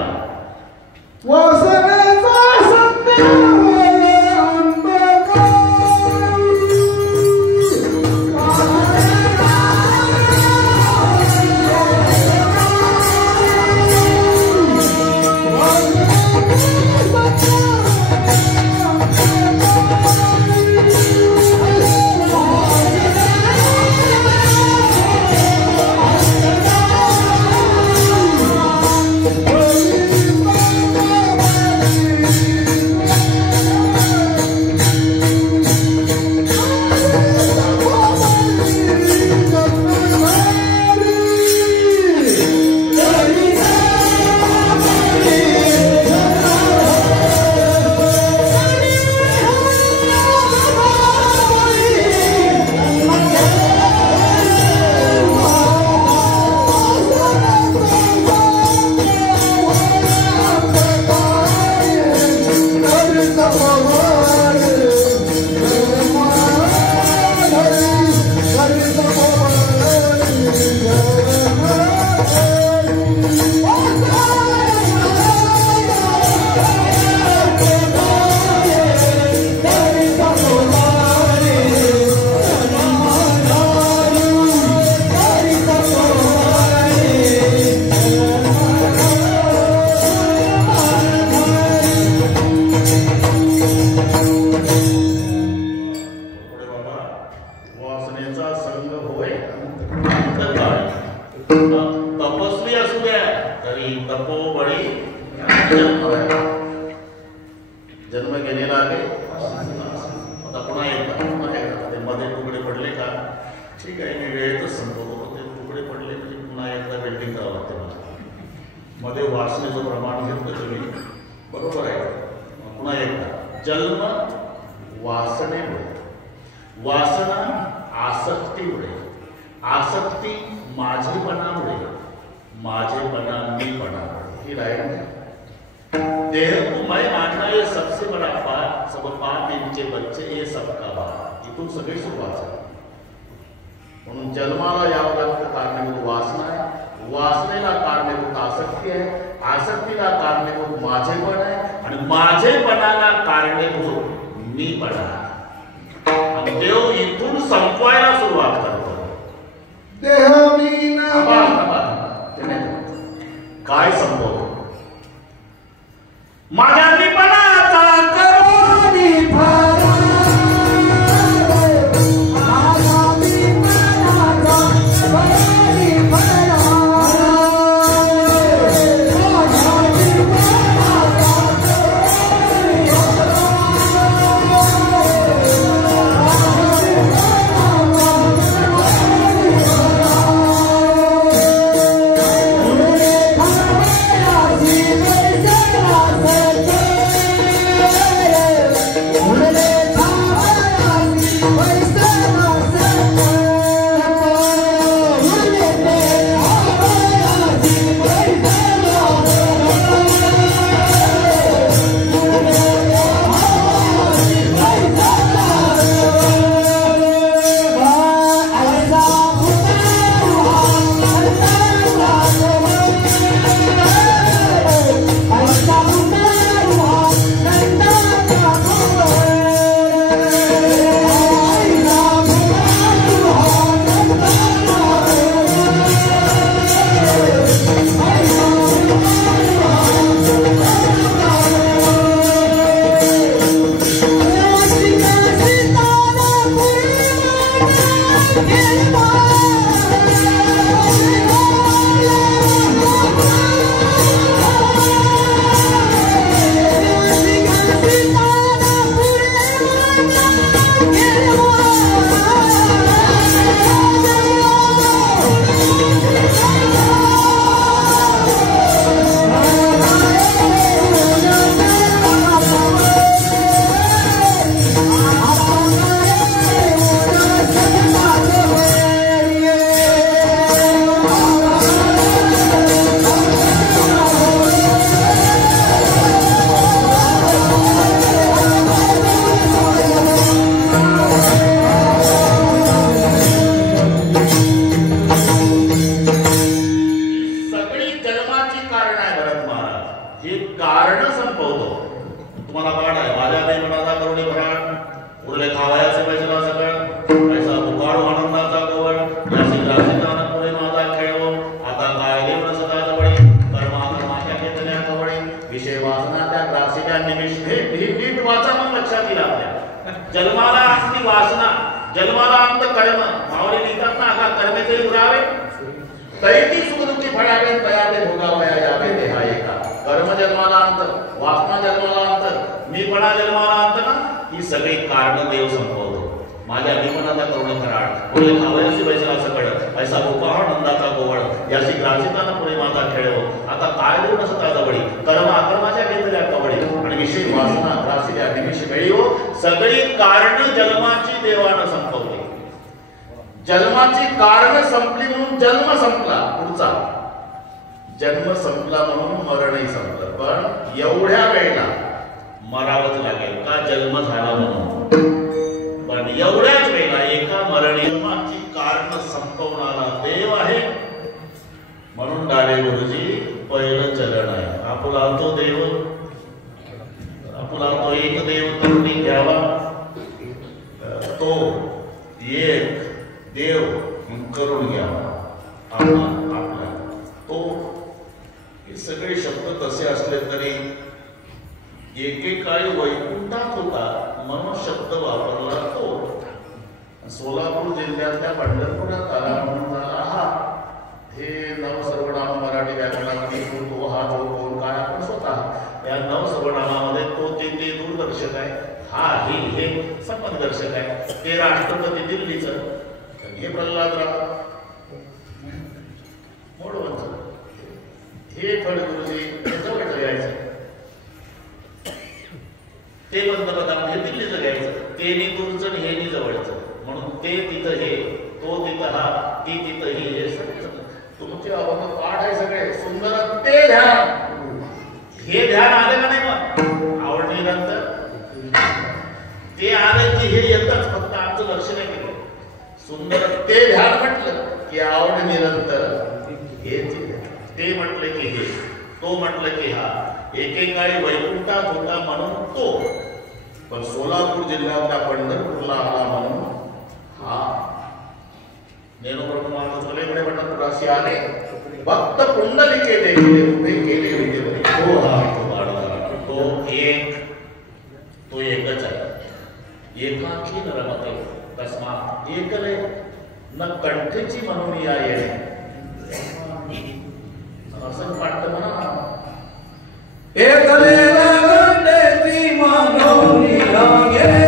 तपस्वी असू द्या तरी तपोबळी जन्म घेणे लागे आता पुन्हा एकदा मध्ये तुकडे पडले का ठीक आहे मी वेळेतच संपवतो ते तुकडे पडले म्हणजे पुन्हा एकदा वेल्डिंग करावं लागते मला मध्ये वासनेचं प्रमाण घेतलं तुम्ही बरोबर आहे पुन्हा एकदा जन्म वासनेमुळे वासना आसक्तीमुळे आसक्ती माझेपणामुळे माझेपणा मीपणामुळे ही लाईन देह को मैं मानना ये सबसे बड़ा पाप सब पाप इनके बच्चे ये सबका बाप इथून सगळी सुरुवात आहे म्हणून जन्माला यावं लागतं कारणीभूत वासना आहे वासनेला कारणीभूत आसक्ती आहे आसक्तीला कारणीभूत माझेपण आहे आणि माझेपणाला कारणीभूत मीपणा आहे देव इथून संपवायला सुरुवात करतो काय संभव माझ्या मीपणाचा Thank you. संपवतो. तुम्हाला पाठ आहे, माझ्या देवनाचा करुणी फराट उरले खावयाचे पैसे सगळं पैसा बुकाळू आनंदाचा कवड याची राजधान पुढे माझा खेळो. आता काय देव सदा जवळी कर्माकर्माच्या घेतल्या कवळी विषय वासना त्या ग्रासीच्या निमिष. हे नीट वाचा, मग लक्षात येईल आपल्या. जन्माला असती वासना, जन्माला अंत कर्म. मावळे लिहितात ना, आता कर्मेचे उरावे तैती सुखदुःखी फळावे तयारे भोगावया यावे देहा एका. कर्म जन्माला अंत, वासना जन्माला अंत, मीपणा जन्माला अंत ना, ही सगळी कारण देव संपवतो. माझ्या मीपणाचा करुण फराळ पुढे खावयाची पैसा सकळ पैसा भोकाळ नंदाचा गोवळ याची ग्रासिताना पुढे माझा खेळव. आता काय देऊ नसता जवळी कर्म अकर्माच्या घेतल्या कवळी आणि विषय वासना ग्रासीच्या निमिष मिळीव. सगळी कारण जन्माची देवानं संपवली. जन्माची कारण संपली म्हणून जन्म संपला. पुढचा जन्म संपला म्हणून मरणही संपलं. पण एवढ्या वेळेला मरावंच लागेल का, जन्म झाला म्हणून. पण एवढ्याच वेळेला एका मरणी जन्माची कारण संपवणारा देव आहे. म्हणून डाले गुरुजी पहिलं चलन आहे. आपुला तो देव, आपुला तो एक देव करुणी घ्यावा. तो एक देव करून घ्यावा आपला. तो हे सगळे शब्द तसे असले तरी एकेकाळी वैकुंठात होता म्हणून शब्द वापरला तो. सोलापूर जिल्ह्यातल्या पंढरपुरात आला म्हणून झाला हा. हे नवसर्वनाम मराठी व्याकरणामध्ये तो हा जो कोण काय आपण स्वतः या नवसर्वनामामध्ये तो ते दूरदर्शक आहे, हा हे संपदर्शक आहे. ते राष्ट्रपती दिल्लीचं, हे प्रल्हादराव मोडवंच, हे फडगुरुजी जवळचं घ्यायचं, ते पंतप्रधान हे दिल्लीचं घ्यायचं, ते नि दूरचं हे नि जवळचं. म्हणून ते तिथं हे, तो तिथं हा, ती तिथं ही. हे सगळं तुमचे अवघड पाठ आहे सगळे सुंदर. ते ध्यान, हे ध्यान आले का नाही मग आवडल्यानंतर ते आलं की हे येतच, फक्त आमचं लक्ष नाही केलं. सुंदर ते ध्यान म्हटलं की आवड निरंतर, हे ते म्हटलं की हे, तो म्हटलं की हा. एकेकाळी वैकुंठात होता म्हणून तो, पण सोलापूर जिल्ह्यातल्या पंढरपूरला आला म्हणून हा. ज्ञानोबा महाराज वलेकडे पंढरपुराशी आले, भक्त पुंडलिके देखील उभे केले विधेवरी. तो हा तो वाढला, तो एकच आहे. एकाची नरमते तस्मात एकले न कंठेची म्हणून या येणे. असं वाटतं म्हणा. एकले कंठेची म्हणून या येणे.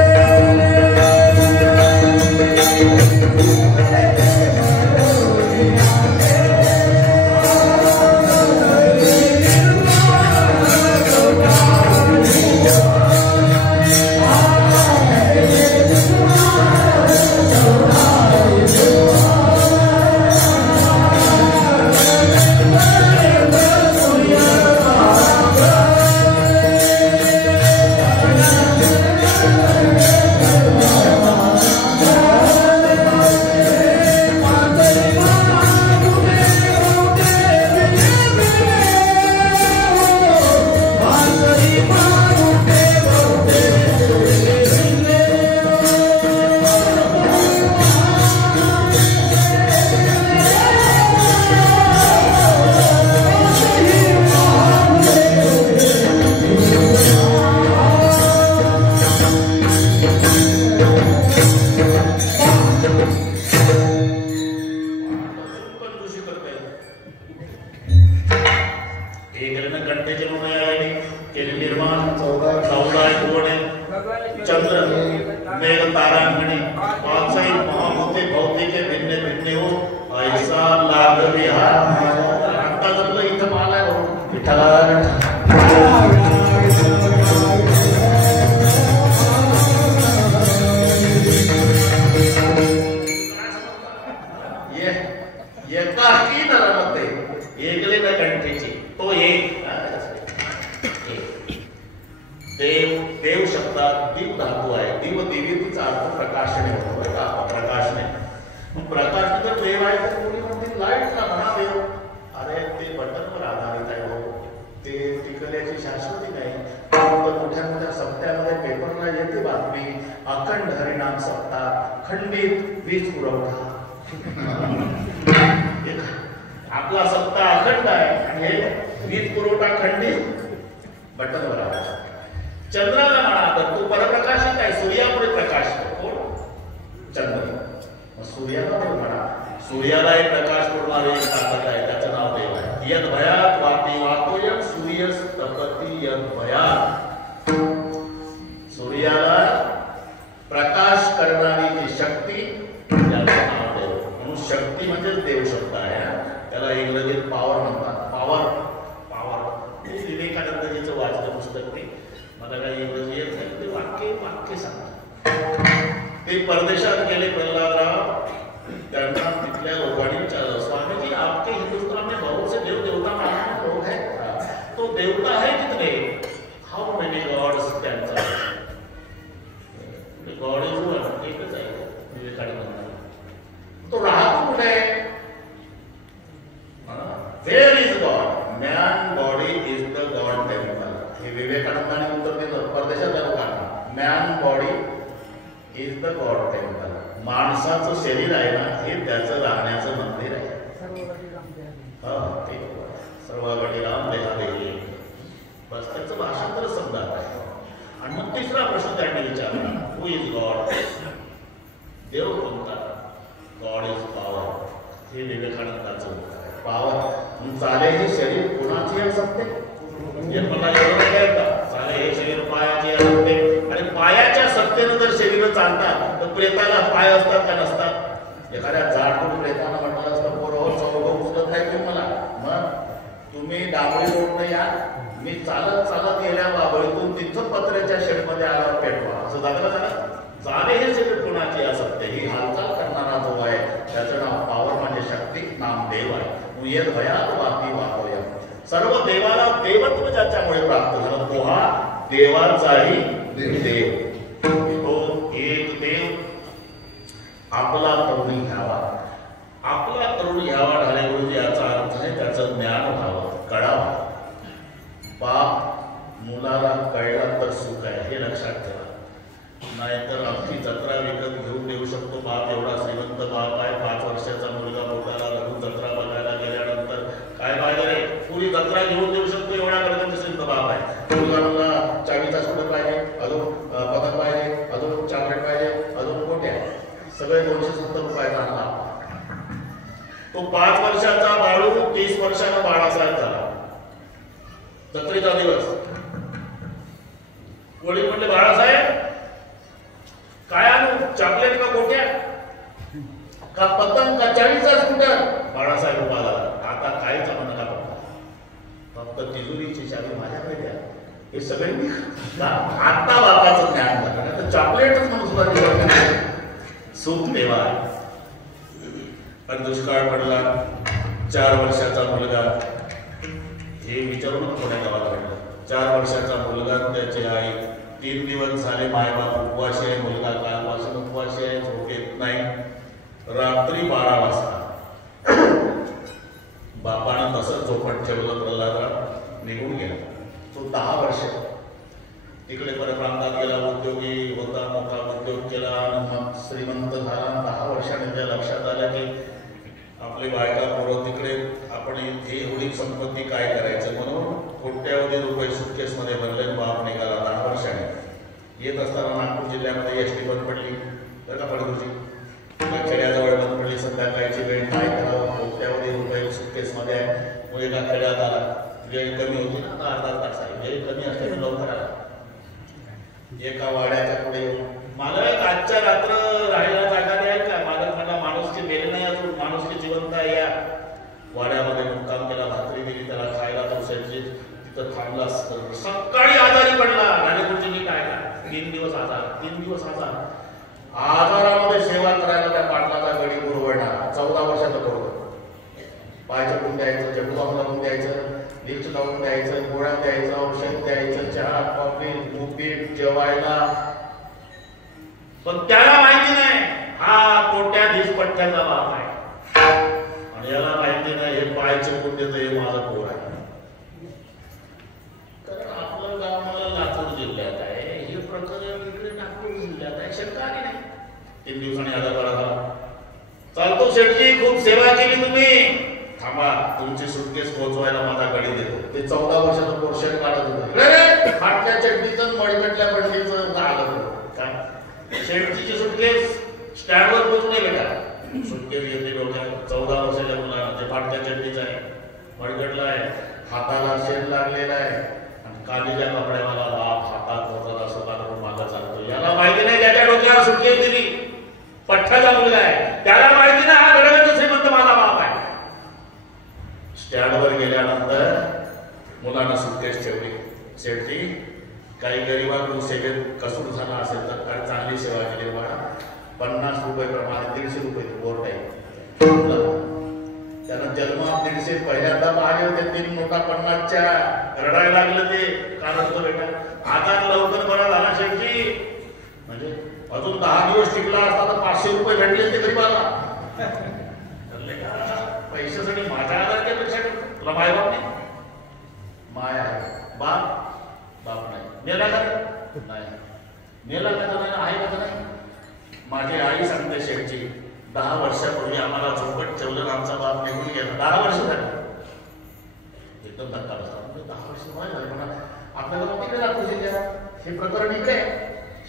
देव शब्दात दीप धातू आहे. दिव दिव्यतेचा अर्थ प्रकाशने होतो का, प्रकाशने. प्रकाश जर देव आहे तर कोणी म्हणते लाईटला म्हणा देव. अरे ते बटनवर आधारित आहे हो, ते टिकल्याची शाश्वती नाही. सत्ता, खंडित वीज पुरवठा. आपला सत्ता अखंड आहे आणि हे वीज पुरवठा खंडित. बटनवर आहे. चंद्राला म्हणा तर तो परप्रकाशित आहे, सूर्यामुळे प्रकाश कोण? चंद्र. सूर्याला म्हणा, सूर्याला एक प्रकाश पुरवणारी एक ताकद आहे, त्याचं नाव देव आहे. यद भयात वाती वातोयम सूर्यस्तपती यद भयात. सूर्याला प्रकाश करणारी जी शक्ती, त्याचं नाव देव. म्हणून शक्ती म्हणजे देव शब्द आहे. त्याला इंग्रजीत पॉवर म्हणतात. पॉवर पॉवर विवेकानंदजीचं वाचलं पुस्तक ते. मला काही इंग्रजी येत नाही, ते वाक्य सांगतात. ते परदेशात गेले प्रल्हादराव. त्यांना तिथल्या लोकांनी विचारलं, स्वामीजी आपके हिंदुस्तान में बहुत से देव देवता मानने लोग हैं, तो देवता है कितने? हाउ मेनी गॉड्स? त्यांचा गॉड इज वन, एकच आहे विवेकानंद. तो राहतो कुठे? Where is God? Man body is the God temple. हे विवेकानंदाने उत्तर दिलं परदेशातल्या लोकांना. Man body is the God temple. माणसाचं शरीर आहे ना, हे त्याचं राहण्याचं मंदिर आहे. सर्वगडी राम देहादेही. बस त्याचं भाषांतर समजा. आणि मग तिसरा प्रश्न त्यांनी विचारला, हु इज गॉड? देव कोणता? God is power. हे विवेकानंदाचं उत्तर आहे. पॉवर चाले हे शरीर कोणाचे असते? मला एवढं नाही कळतं. चाले हे शरीर पायाचे असते. आणि पायाच्या सत्तेनं जर शरीर चालतात तर प्रेताला पाय असतात का नसतात? एखाद्या जाडून प्रेतानं म्हटलं असतं, पोरं चौघं उचलत नाही तुम्ही मला. मग तुम्ही डांबरी रोडनं या, मी चालत चालत गेल्या बाबळीतून तिथं पत्र्याच्या शेडमध्ये आल्यावर पेटवा, असं दाखलं झालं. चाले हे शरीर कोणाचे असते? ही हालचाल करणारा जो आहे त्याचं नाव पॉवर म्हणजे शक्ती, नाम देव आहे. येद भयात वाती वाहोय. सर्व देवाला देवत्व ज्याच्यामुळे प्राप्त झालं तो हा देवाचाही देव. तो एक देव आपला करून घ्यावा. आपला करून घ्यावा ढाले गुरुजी याचा अर्थ आहे त्याचं ज्ञान व्हावं, कळावं. बाप मुलाला कळला तर सुख आहे, हे लक्षात ठेवा. नाहीतर अख्खी जत्रा विकत घेऊन देऊ शकतो बाप. एवढा श्रीमंत बाप आहे. 5 वर्षाचा मुलगा पोटाला धरून जत्रा बघायला गेल्यानंतर काय पाहिजे रे, पुरी जत्रा घेऊन देऊ शकतो, एवढा गरजेचं श्रीमंत बाप आहे. मुलगा चावीचा स्कूटर पाहिजे, अजून पदक पाहिजे, अजून चॉकलेट पाहिजे, अजून कोट्या, सगळे 270 रुपयाचा आणला. तो 5 वर्षाचा बाळू 30 वर्षाचा बाळासाहेब झाला. जत्रेचा दिवस कोणी म्हणले, बाळासाहेब काय आणू, चॉकलेट का कोट्या का पतंग का चाळीचा स्कूटर? बाळासाहेब उभा झाला. आता काहीच म्हणू नका, फक्त तिजोरीची चावी माझ्याकडे द्या. हे सगळे आता बापाचं ज्ञान झालं. चॉकलेटच म्हणून सुद्धा सुख देवा. पण दुष्काळ पडला. 4 वर्षाचा मुलगा, हे विचारून कोण्या गावाला घडलं. 4 वर्षाचा मुलगा, त्याची आई. 3 दिवस झाले मायबाप उपवाशी आहे. मुलगा कालपासून उपवाशी आहे, झोप येत नाही. रात्री 12 वाजता बापानं तसंच झोपट ठेवलं. प्रल्हादराव निघून गेला. तो 10 वर्ष तिकडे परप्रांतात गेला. उद्योगी होता, मोठा उद्योग केला आणि मग श्रीमंत झाला. 10 वर्षांनी त्या लक्षात आलं की आपली बायका पोरं तिकडे, आपण ही एवढी संपत्ती काय करायचं, म्हणून कोट्यावधी रुपये सुटकेसमध्ये भरले. बाप निघाला. 10 वर्षांनी येत असताना नागपूर जिल्ह्यामध्ये एसटी बंद पडली बरं का पडगुरुजी. खेड्याजवळ बंद पडली. संध्याकाळची वेळ, काय करावं, कोट्यावधी रुपये सुटकेसमध्ये आहे. मग एका खेड्यात आला. वेळ कमी होती ना, अर्धा तास आहे. वेळ कमी असते लवकर आला. एका वाड्याच्या पुढे मालक आजच्या रात्र राहायला जागा द्याल का? मालक म्हणला, माणूसची मेले नाही अजून, माणूसकी जिवंत आहे. या वाड्यामध्ये मुक्काम केला. भाकरी दिली त्याला खायला. तो सेटली तिथं थांबला. सकाळी आजारी पडला. नाणेगुरुजींनी काय का 3 दिवस आजार. 3 दिवस आजार. आजारामध्ये सेवा करायला त्या पाटलाचा गडी गुरुवडला. 14 वर्षाचा पोरगा. पाय चटून द्यायचं, जगुबाम लावून द्यायचं, लीच लावून द्यायचं, गोळ्या द्यायचं, औषध द्यायचं, चहा कॉफी उपीट जेवायला. पण त्याला माहिती नाही हा कोट्याधीश पठ्ठ्याचा बाप आहे. आणि याला माहिती नाही हे पाय चटून देतं हे माझा पोर आहे. तर आपलं गाव मला लातूर जिल्ह्यात आहे. हे प्रकरण इकडे नागपूर जिल्ह्यात आहे. शंका नाही. सेवा केली तुम्ही. थांबा, तुमची सुटकेस पोहोचवायला माझा गडी देतो. ते 14 वर्षाचं पोर्शन काढत होतं. फाटल्या चड्डीचं मळकटल्या बंडीचं आलं काय. शेटची सुटकेस स्टँडवर पोहोचून येईल का? सुटकेस येते डोक्यात. 14 वर्षाच्या मुलाला ते फाटल्या चड्डीचं आहे, मळकटला आहे, हाताला शेड लागलेला आहे आणि कालीच्या कपड्यावाला बाप हातात होतात असं करून मागं चालतो. याला माहिती नाही त्याच्या डोक्यावर सुटकेस दिली. पठ्ठाचा मुलगा आहे, त्याला माहिती नाही हा गडगंज श्रीमंत माझा बाप आहे. स्टँडवर गेल्यानंतर मुलांना सुटकेस ठेवली. शेवटी काही गरीबांकडून सेवेत कसूर झाला असेल तर काय चांगली सेवा केली बाळा. 50 रुपये प्रमाणे 150 रुपये बोर्ड आहे. त्यानं जन्म 150 पहिल्यांदा पाहिले होते. 3 नोटा 50च्या रडायला लागलं ते कारण बेटा. आता लवकर बरा झाला शेवटी. म्हणजे अजून 10 दिवस टिकला असता तर 500 रुपये भेटले ते गरीबाला. पैशासाठी माझ्या आधारपेक्षा तुला माय बाप नाही. माय आहे, बाप नाही. नेला का नाही? नेला का नाही? आहे का नाही? माझी आई सांगते शेठची 10 वर्षापूर्वी आम्हाला झोपट ठेवलं, आमचा बाप निघून गेला. 10 वर्ष झाली. एकदम धक्का बसला. 10 वर्ष झाली म्हणा आपल्याला मग तिकडे लागतो जिल्ह्या. हे प्रकरण इकडे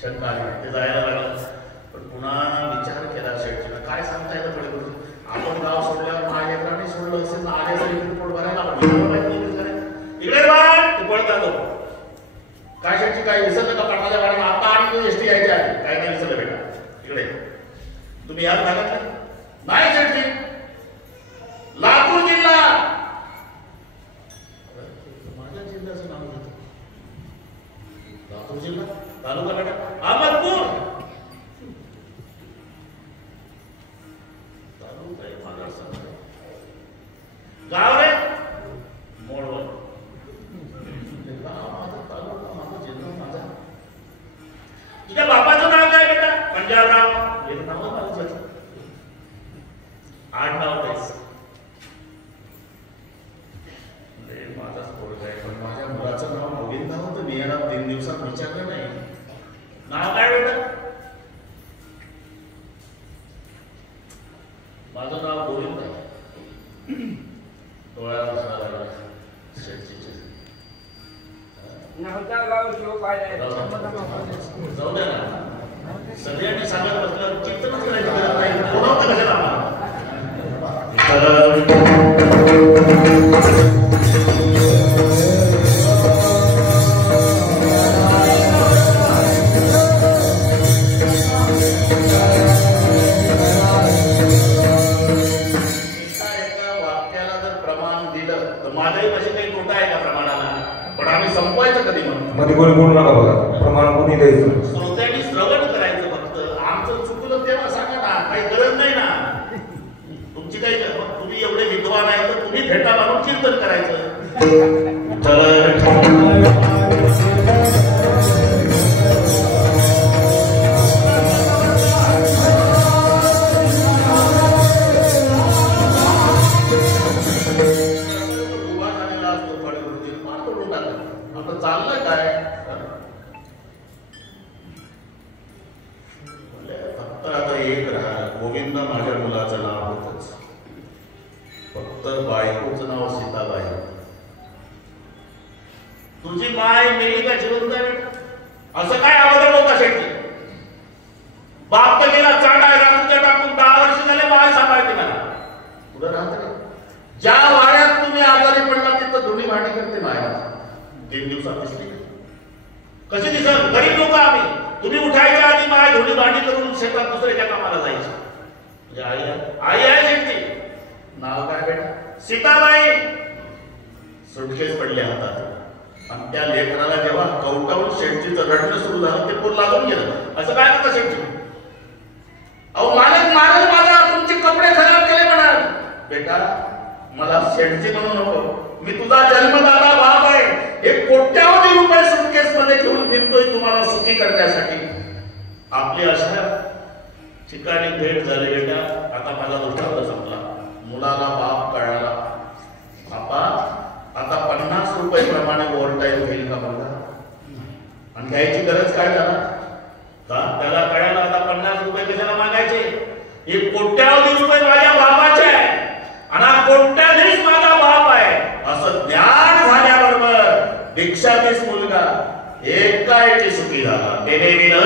शंका आली, ते जायला लागलं. पण पुन्हा विचार केला शेठजीनं, काय सांगता येतं पुढे करून. आपण गाव सोडल्यावर महालेकरांनी सोडलं असेल ना, आले तरी रिपोर्ट भरायला इकडे पळत आलो. काय शेठची काही विसरलं का? पाठाच्या वाड्याला आता आणि एसटी यायची आहे. काय नाही विसरलं बेटा. इकडे तुम्ही याच भागात नाही शेठजी. लातूर जिल्हा. माझ्या जिल्ह्याचं नाव घेतो. लातूर जिल्हा, तालुका बेटा अहमदपूर. तालुका आहे माझा संघ. गाव रे मोडवळ. तुझ्या बापाचं नाव काय बेटा? पंजाबराव. हे नाव माझं आडनाव तेच. माझाच पोरगा आहे, पण माझ्या मुलाचं नाव गोविंद होतं. मी याला 3 दिवसात विचारलं नाही. नाव काय बेटा? माझं नाव गोविंद आहे. डोळ्याला लागला शेठची. जाऊ द्या ना. सगळ्यांनी सांगत बसलं कीर्तनच करायची गरज नाही. बोलावतं कशाला आम्हाला? एका वाक्याला जर प्रमाण दिलं तर माझ्याही कशी काही तोटा आहे का प्रमाणाला? पण आम्ही संपवायचं कधी म्हणून मध्ये कोणी बोलू नका बघा. प्रमाण कोणी द्यायचं? श्रोत्यांनी श्रवण करायचं फक्त. आमचं चुकलं तेव्हा सांगा ना, काही गरज नाही ना तुमची. काही तुम्ही एवढे विद्वान आहे तर तुम्ही भेटा मारून कीर्तन करायचं. आपलं चाललं काय? फक्त आता एक राहा. गोविंद माझ्या मुलाचं नाव होतच. फक्त बायकोचं नाव सीताबाई. तुझी माय मेली का जिवंत आहे? असं काय अगोदर होता शेट्टी? बाप तर गेला चांडा रात्रीच्या टाकून. 10 वर्ष झाले माय सांभाळते मला. पुढे राहत नाही. ज्या वाड्यात तुम्ही आजारी पडला तिथं धुणी भांडी करते माया. 3 दिवसात दिसली कशी दिसत? गरीब लोक आम्ही. तुम्ही उठायच्या आधी माय धुणी भांडी करून शेतात दुसऱ्याच्या कामाला जायची. म्हणजे आई आहे शेट्टी. नाव काय बेटा? सीताबाई. सुटकेस पडले हातात आणि त्या लेकराला जेव्हा कवटावून शेटजीचं रडणं सुरू झालं ते पूर लागून गेलं. असं काय करता शेटजी? अहो मालक मारल माझा, तुमचे कपडे खराब केले म्हणाल. बेटा मला शेटजी म्हणू नको. मी तुझा जन्मदाता बाप आहे. एक कोट्यावधी रुपये सुटकेस मध्ये घेऊन फिरतोय तुम्हाला सुखी करण्यासाठी. आपली अशा ठिकाणी भेट झाली बेटा. आता माझा दुष्टांत संपला. मुलाला बाप कळाला. बापा आता 50 रुपये प्रमाणे ओव्हरटाईम होईल का मला? आणि घ्यायची गरज काय झाला का? त्याला कळालं आता 50 रुपये कशाला मागायचे. एक कोट्यावधी रुपये माझ्या बापाचे आहे. दीक्षादेश मुलगा एकाएकी सुखी झाला. त्याने विना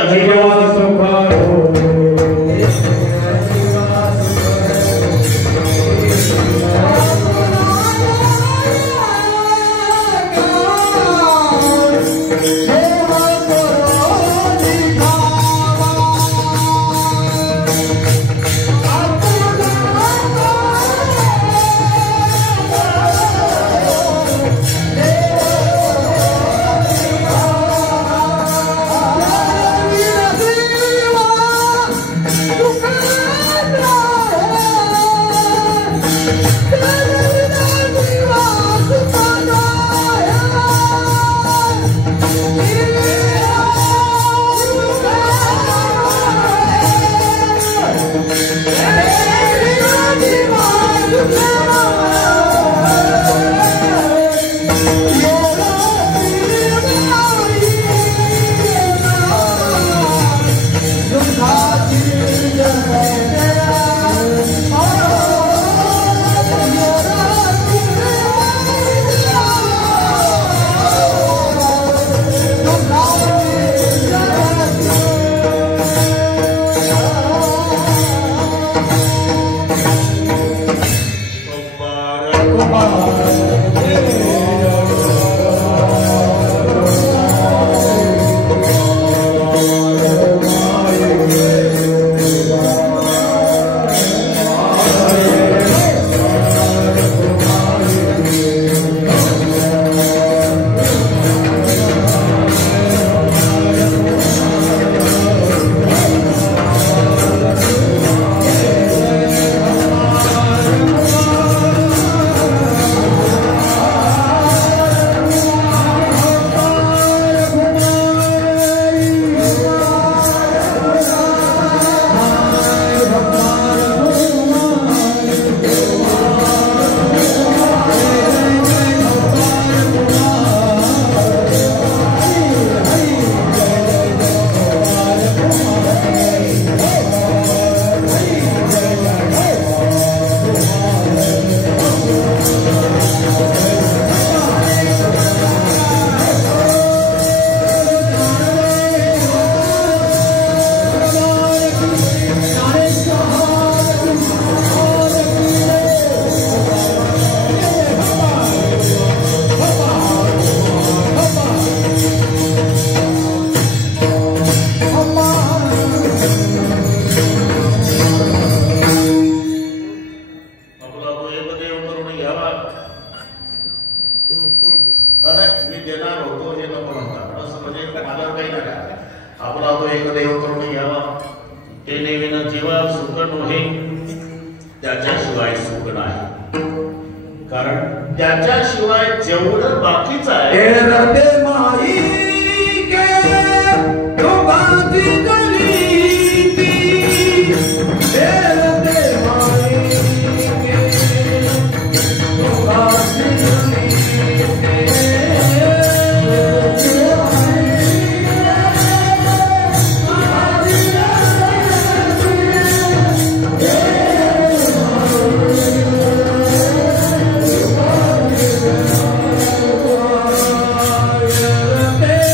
त्याच्याशिवाय सुख नाही. कारण त्याच्याशिवाय जेवढं बाकीच आहे Hey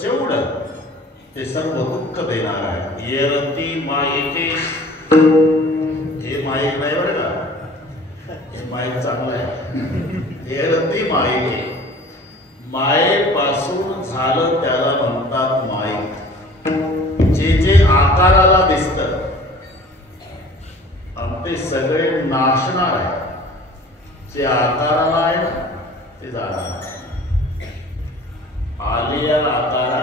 जेवढं ते सर्व दुःख देणार आहे. येरती मायेचे, हे माईक नाही बरं का, हे माईक चांगलं आहे. येरती मायेचे, मायेपासून झालं त्याला म्हणतात माईक. जे जे आकाराला दिसतं आणि ते सगळे नाशणार आहे. जे आकाराला आहे ना ते जाणार. आलिया आकारा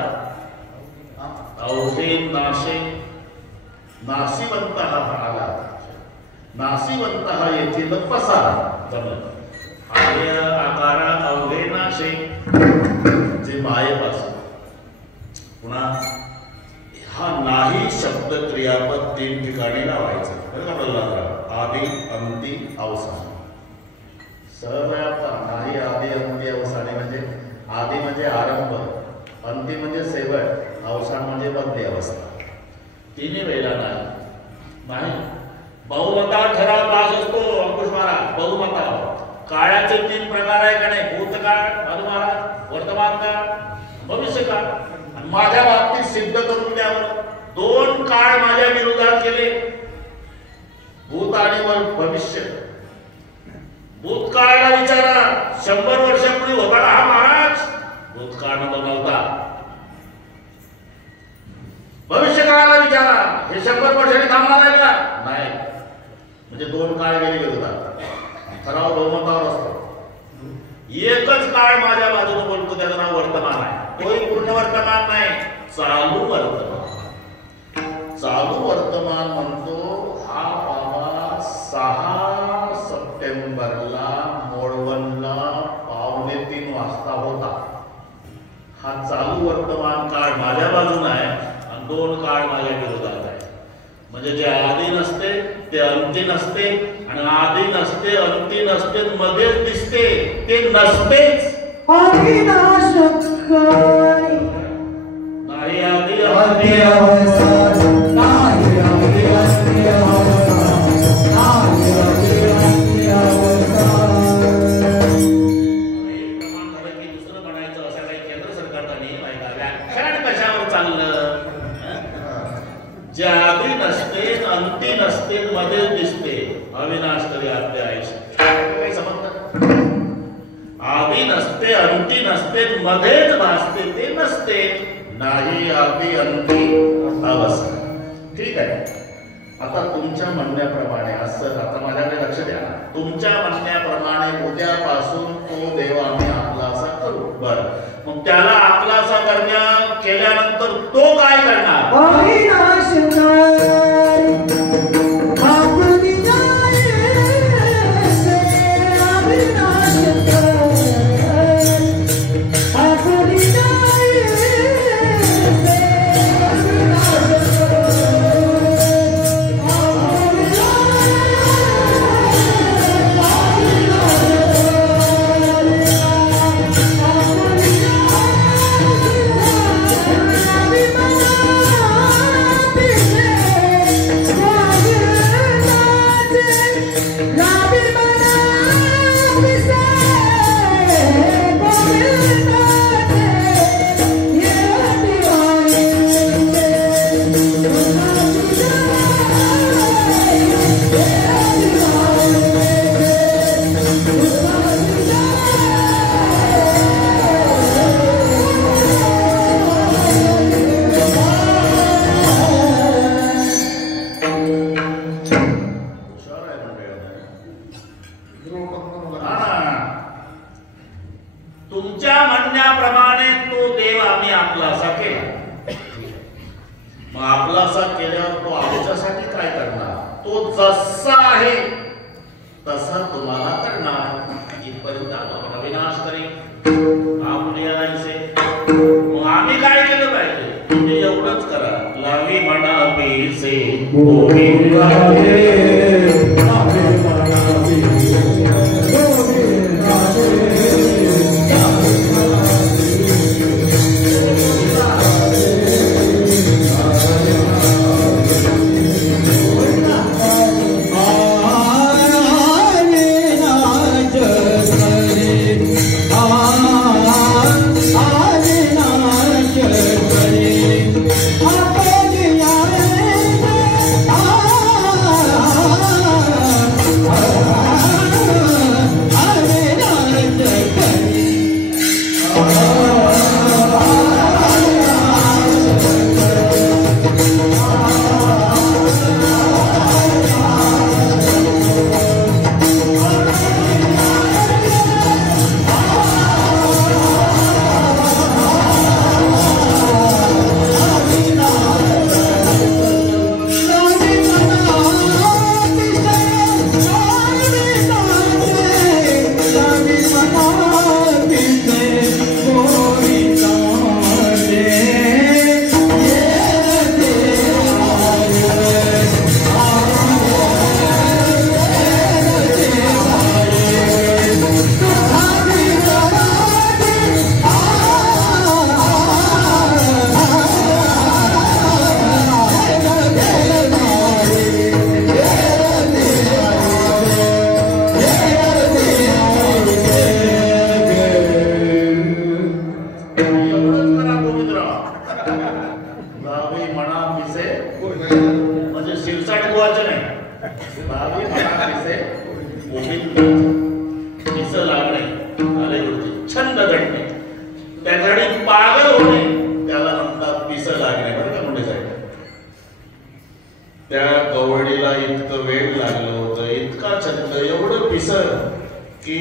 अवधे नाशे, नाशिवंत हा आला, नाशिवंत हा येथील पसारा जमलं. आलिया आकारा अवधे नाशे, जे मायेपासून. पुन्हा हा नाही शब्द क्रियापद 3 ठिकाणी लावायचं बरं का प्रल्हादराव. आदी अंती अवसान. सहज आहे आता. नाही आदी अंती अवसाने म्हणजे आदी म्हणजे आरंभ, अंती म्हणजे शेवट, अवसान म्हणजे बदली अवस्था. तिन्ही वेळेला नाही. बहुमता ठराव पास असतो अंकुश महाराज. बहुमता काळाचे 3 प्रकार आहे का नाही? भूतकाळ भानू महाराज, वर्तमान काळ, भविष्य काळ. आणि माझ्या बाबतीत सिद्ध करून द्यावर 2 काळ माझ्या विरोधात केले, भूत आणि भविष्य. भूतकाळाला विचारा 100 वर्षापूर्वी होता हा महाराज, भूतकाळ नव्हता. भविष्य काळाला विचारा, हे 100 वर्षांनी थांबणार आहे का? नाही. म्हणजे 2 काळ गेले विरोधात. ठराव बहुमतावर असतो. एकच काळ माझ्या बाजूने बोलतो, त्याचं नाव वर्तमान आहे. तोही पूर्ण वर्तमान नाही, चालू वर्तमान. चालू वर्तमान म्हणतो हा बाबा 6 सप्टेंबरला मोडवनला 2:45 वाजता होता. हा चालू वर्तमान काळ माझ्या बाजूने आहे आणि 2 काळ माझ्या विरोधात आहे. म्हणजे जे आधी नसते ते अंती नसते, आणि आधी नसते अंती नसते मध्येच दिसते ते नसतेच. नाही आधी अंती अवसान, नाही आधी अंती अवसान, नाही आधी अंती अवसान. एक प्रमाण झालं की दुसरं म्हणायचं असं काही केंद्र सरकारचा नियम आहे का? व्याख्यान कशावर चाललं? जे आधी नसते अंती नसते मध्ये दिसते, अविनाश तरी आपल्या आयुष्य काही समजत. आधी नसते अंती नसते मध्येच भासते ते नसते. नाही आधी अंती अवस्था. ठीक आहे. आता तुमच्या म्हणण्याप्रमाणे असं, आता माझ्याकडे लक्ष द्या. तुमच्या म्हणण्याप्रमाणे उद्यापासून तो देव आम्ही आपलासा करू. बरं, मग त्याला आपलासा केल्यानंतर तो काय करणार? तुमच्या म्हणण्याप्रमाणे तो देव आम्ही आपलासा केला. मग आपलासा केल्यावर तो आमच्यासाठी काय करणार? तो जसा आहे तसा तुम्हाला करणार. इथपर्यंत आपण अविनाश करेल आपल्यासे. मग आम्ही काय केलं पाहिजे? तुम्ही एवढंच करा. लावी म्हणा पेसे Hare गावी म्हणा पिसे म्हणजे शिरसाट गोवाचे नाही. गावी म्हणा पिसे गोविंद पिस लागणे आले गुरुजी छंद घडणे त्यासाठी पागल होणे त्याला म्हणतात पिस लागणे. बरं का म्हणजे साहेब त्या गवळीला इतकं वेळ लागलं होतं इतका छंद एवढं पिस की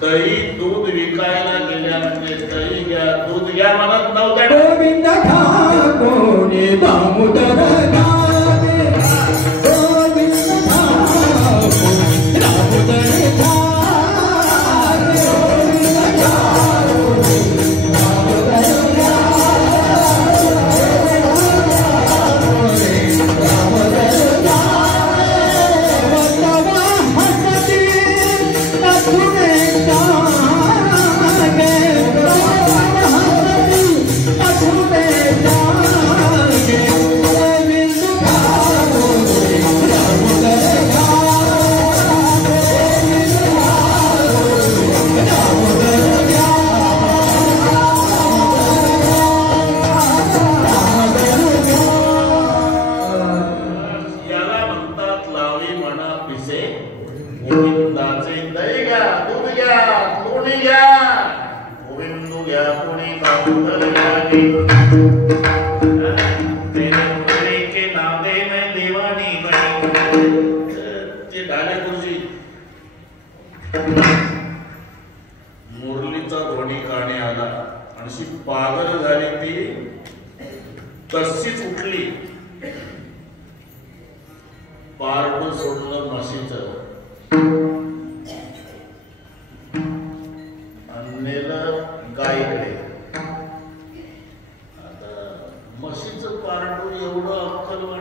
दही दूध विकायला गेल्या म्हणजे दही घ्या दूध घ्या म्हणत नव्हत्या. गोविंद कोणी दामोदर गावे गोविंद दामोदर मुरलीचा ध्वनी काने आला आणि पागल झाली ती तशीच उठली. पारड सोडलं म्हशीचं नेलं गाईकडे. आता म्हशीचं पारड एवढं अक्कलवाण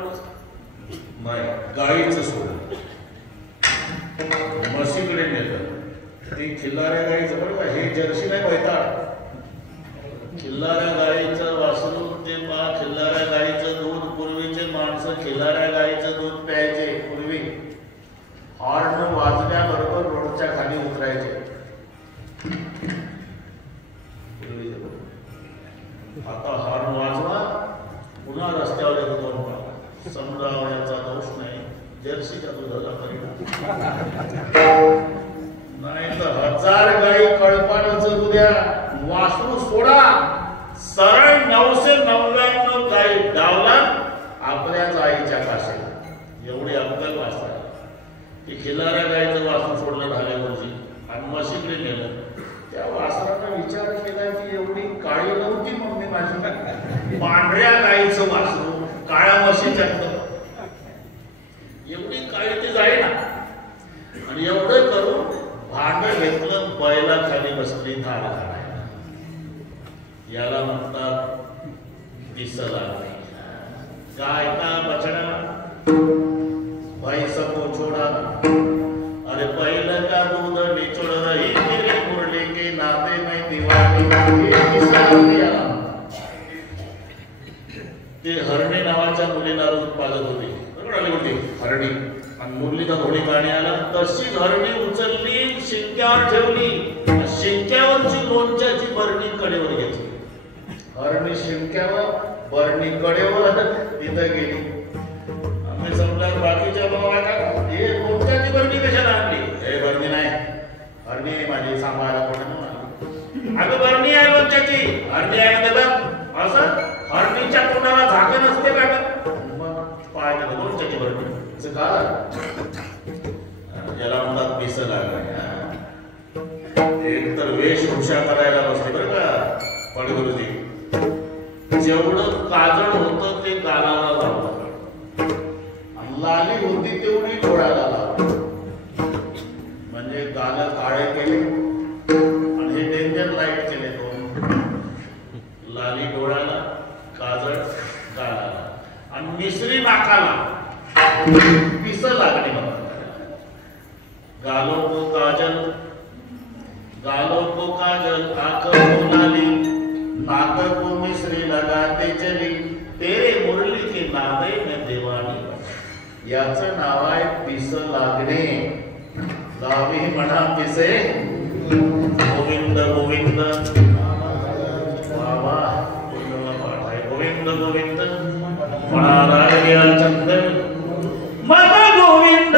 नाही गाईचं सोडलं म्हशीकडे नेलं. ती खिल्लाऱ्या गाईचं बरं का हे जर्सी नाही पैताळ खिल्लाऱ्या गाईचं वासरू ते खिल्लाऱ्या गाईचं दूध पूर्वीचे माणसं खिल्लाऱ्या गाईचं दूध प्यायचे. पूर्वी हॉर्न वाजल्याबरोबर रोडच्या खाली उतरायचे. आता हॉर्न वाजवा पुन्हा रस्त्यावर येतो दोन पाव समजावण्याचा दोष नाही जर्सीच्या दुधाला परिणाम नाही तर 1000 गाई कळपानं जगू द्या वासरू सोडा सरळ 999 गाई डावला आपल्याच आईच्या काशीला. एवढी अक्कल वाचता की खिल्लाऱ्या गाईचं वासरू सोडलं झाल्यावरची आणि म्हशीकडे नेलं. त्या वासरानं विचार केला की एवढी काळी नव्हती मम्मी माझी पांढऱ्या गाईचं वासरू काळ्या म्हशीच्या एवढी काळी ती जाईना. आणि एवढं करून भांड घेतलं बैला खाली बसली धार घालायला. याला म्हणतात पिस लागणे. काय का बचडा भाई सबो छोड़ा अरे पहिलं का दूध निचोड़ रही तेरे मुरली के नाते में दीवानी. ते हरणे नावाच्या मुलीला दूध पाजत होती होती हरणी आणि मुरलीचा घोडी गाणी आला तशीच हरणी उचलली शिंक्यावर ठेवली शिंक्यावरची लोणच्याची बरणी कडेवर घेतली. हरणी शिंक्यावर बरणी कडेवर तिथं गेली. आम्ही समजलं बाकीच्या बाबा हे लोणच्याची बरणी कशाला आणली. हे बरणी नाही हरणी माझी सांभाळायला कोणी अगं बरणी आहे लोणच्याची हरणी आहे ना असं हरणीच्या तोंडाला झाकण असते का मग पाय लोणच्याची बरणी ज्याला म्हणतात पिस लागणे. एक तर वेशभूषा करायला बसले बरं का पडगुरुजी. जेवढं काजळ होतं ते गालाला लावलं लाली होती तेवढी डोळ्याला लावली म्हणजे गाल काळे केले आणि हे डेंजर लाईट केले दोन. लाली डोळ्याला काजळ गालाला आणि मिसरी नाकाला पिस लागणे. गालों को काजल आंख को लाली नाक को मिश्री लगाते चली तेरे मुरली के नादे में दीवानी. याचं नाव आहे पिस लागणे. गावी म्हणा पिसे गोविंद गोविंद. बाबा गोविंद गोविंद म्हणाला गेला चंद मग गोविंद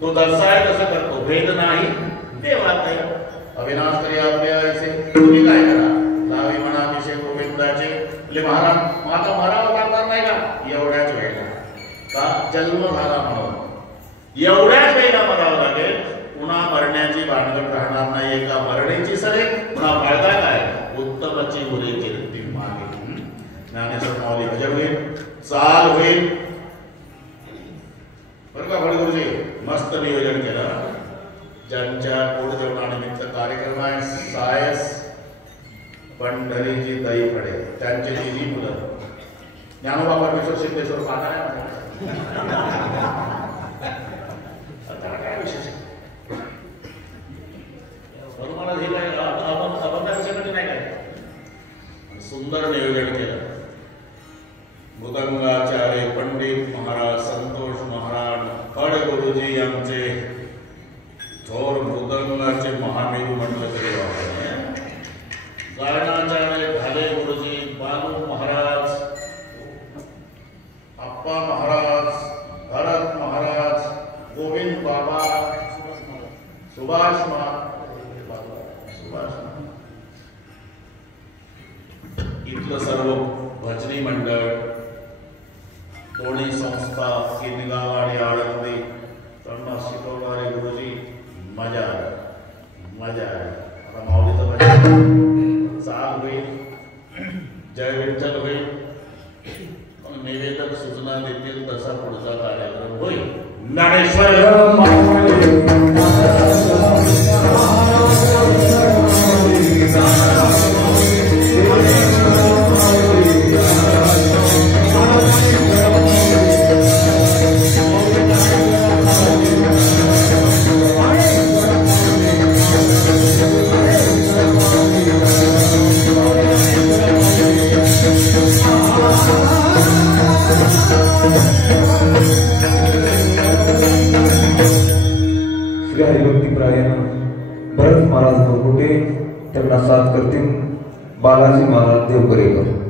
तो दर्शाय कसं करतो भेद नाही देवात अविनाश तरी आपल्या ऐसे तुम्ही काय करा लावी म्हणा अभिषेक गोविंदाचे महाराज आता मरावं लागणार नाही का एवढ्याच वेळेला का जन्म झाला म्हणून एवढ्याच वेळेला मरावं लागेल पुन्हा मरण्याची भानगड राहणार नाही एका मरण्याची सरे पुन्हा फायदा काय उत्तमची मुली कीर्ती मागे ज्ञानेश्वर माऊली भजन होईल चाल होईल बरं का गुरुजी मस्त नियोजन केलं ज्यांच्या पोट जेवणानिमित्त कार्यक्रम आहे सायस पंढरीची दही पडे त्यांची तिन्ही मुलं ज्ञानोबा परमेश्वर सिद्धेश्वर पाहणार काय विशेष मला हे काय अभंगाविषयामध्ये नाही काय सुंदर नियोजन केलं मृदंगाचार्य पंडित महाराज संतोष महाराज फड गुरुजी यांचे थोर मृदंगाचे महामेरू म्हटलं तरी गायनाचार्य भाले गुरुजी बालू महाराज अप्पा महाराज भरत महाराज गोविंद बाबा सुभाष इथलं सर्व भजनी मंडळ दोन्ही संस्था किनगाव आणि आळंदी त्यांना शिकवणारे गुरुजी मजा मजा आता माऊलीचं भजन चाल होईल जय विठ्ठल होईल निवेदक सूचना देतील तसा पुढचा कार्यक्रम होईल ज्ञानेश्वर श्री हरिभक्तीपरायण भरत महाराज मुरकुटे त्यांना साथ करतील बालाजी महाराज देवकरेकर.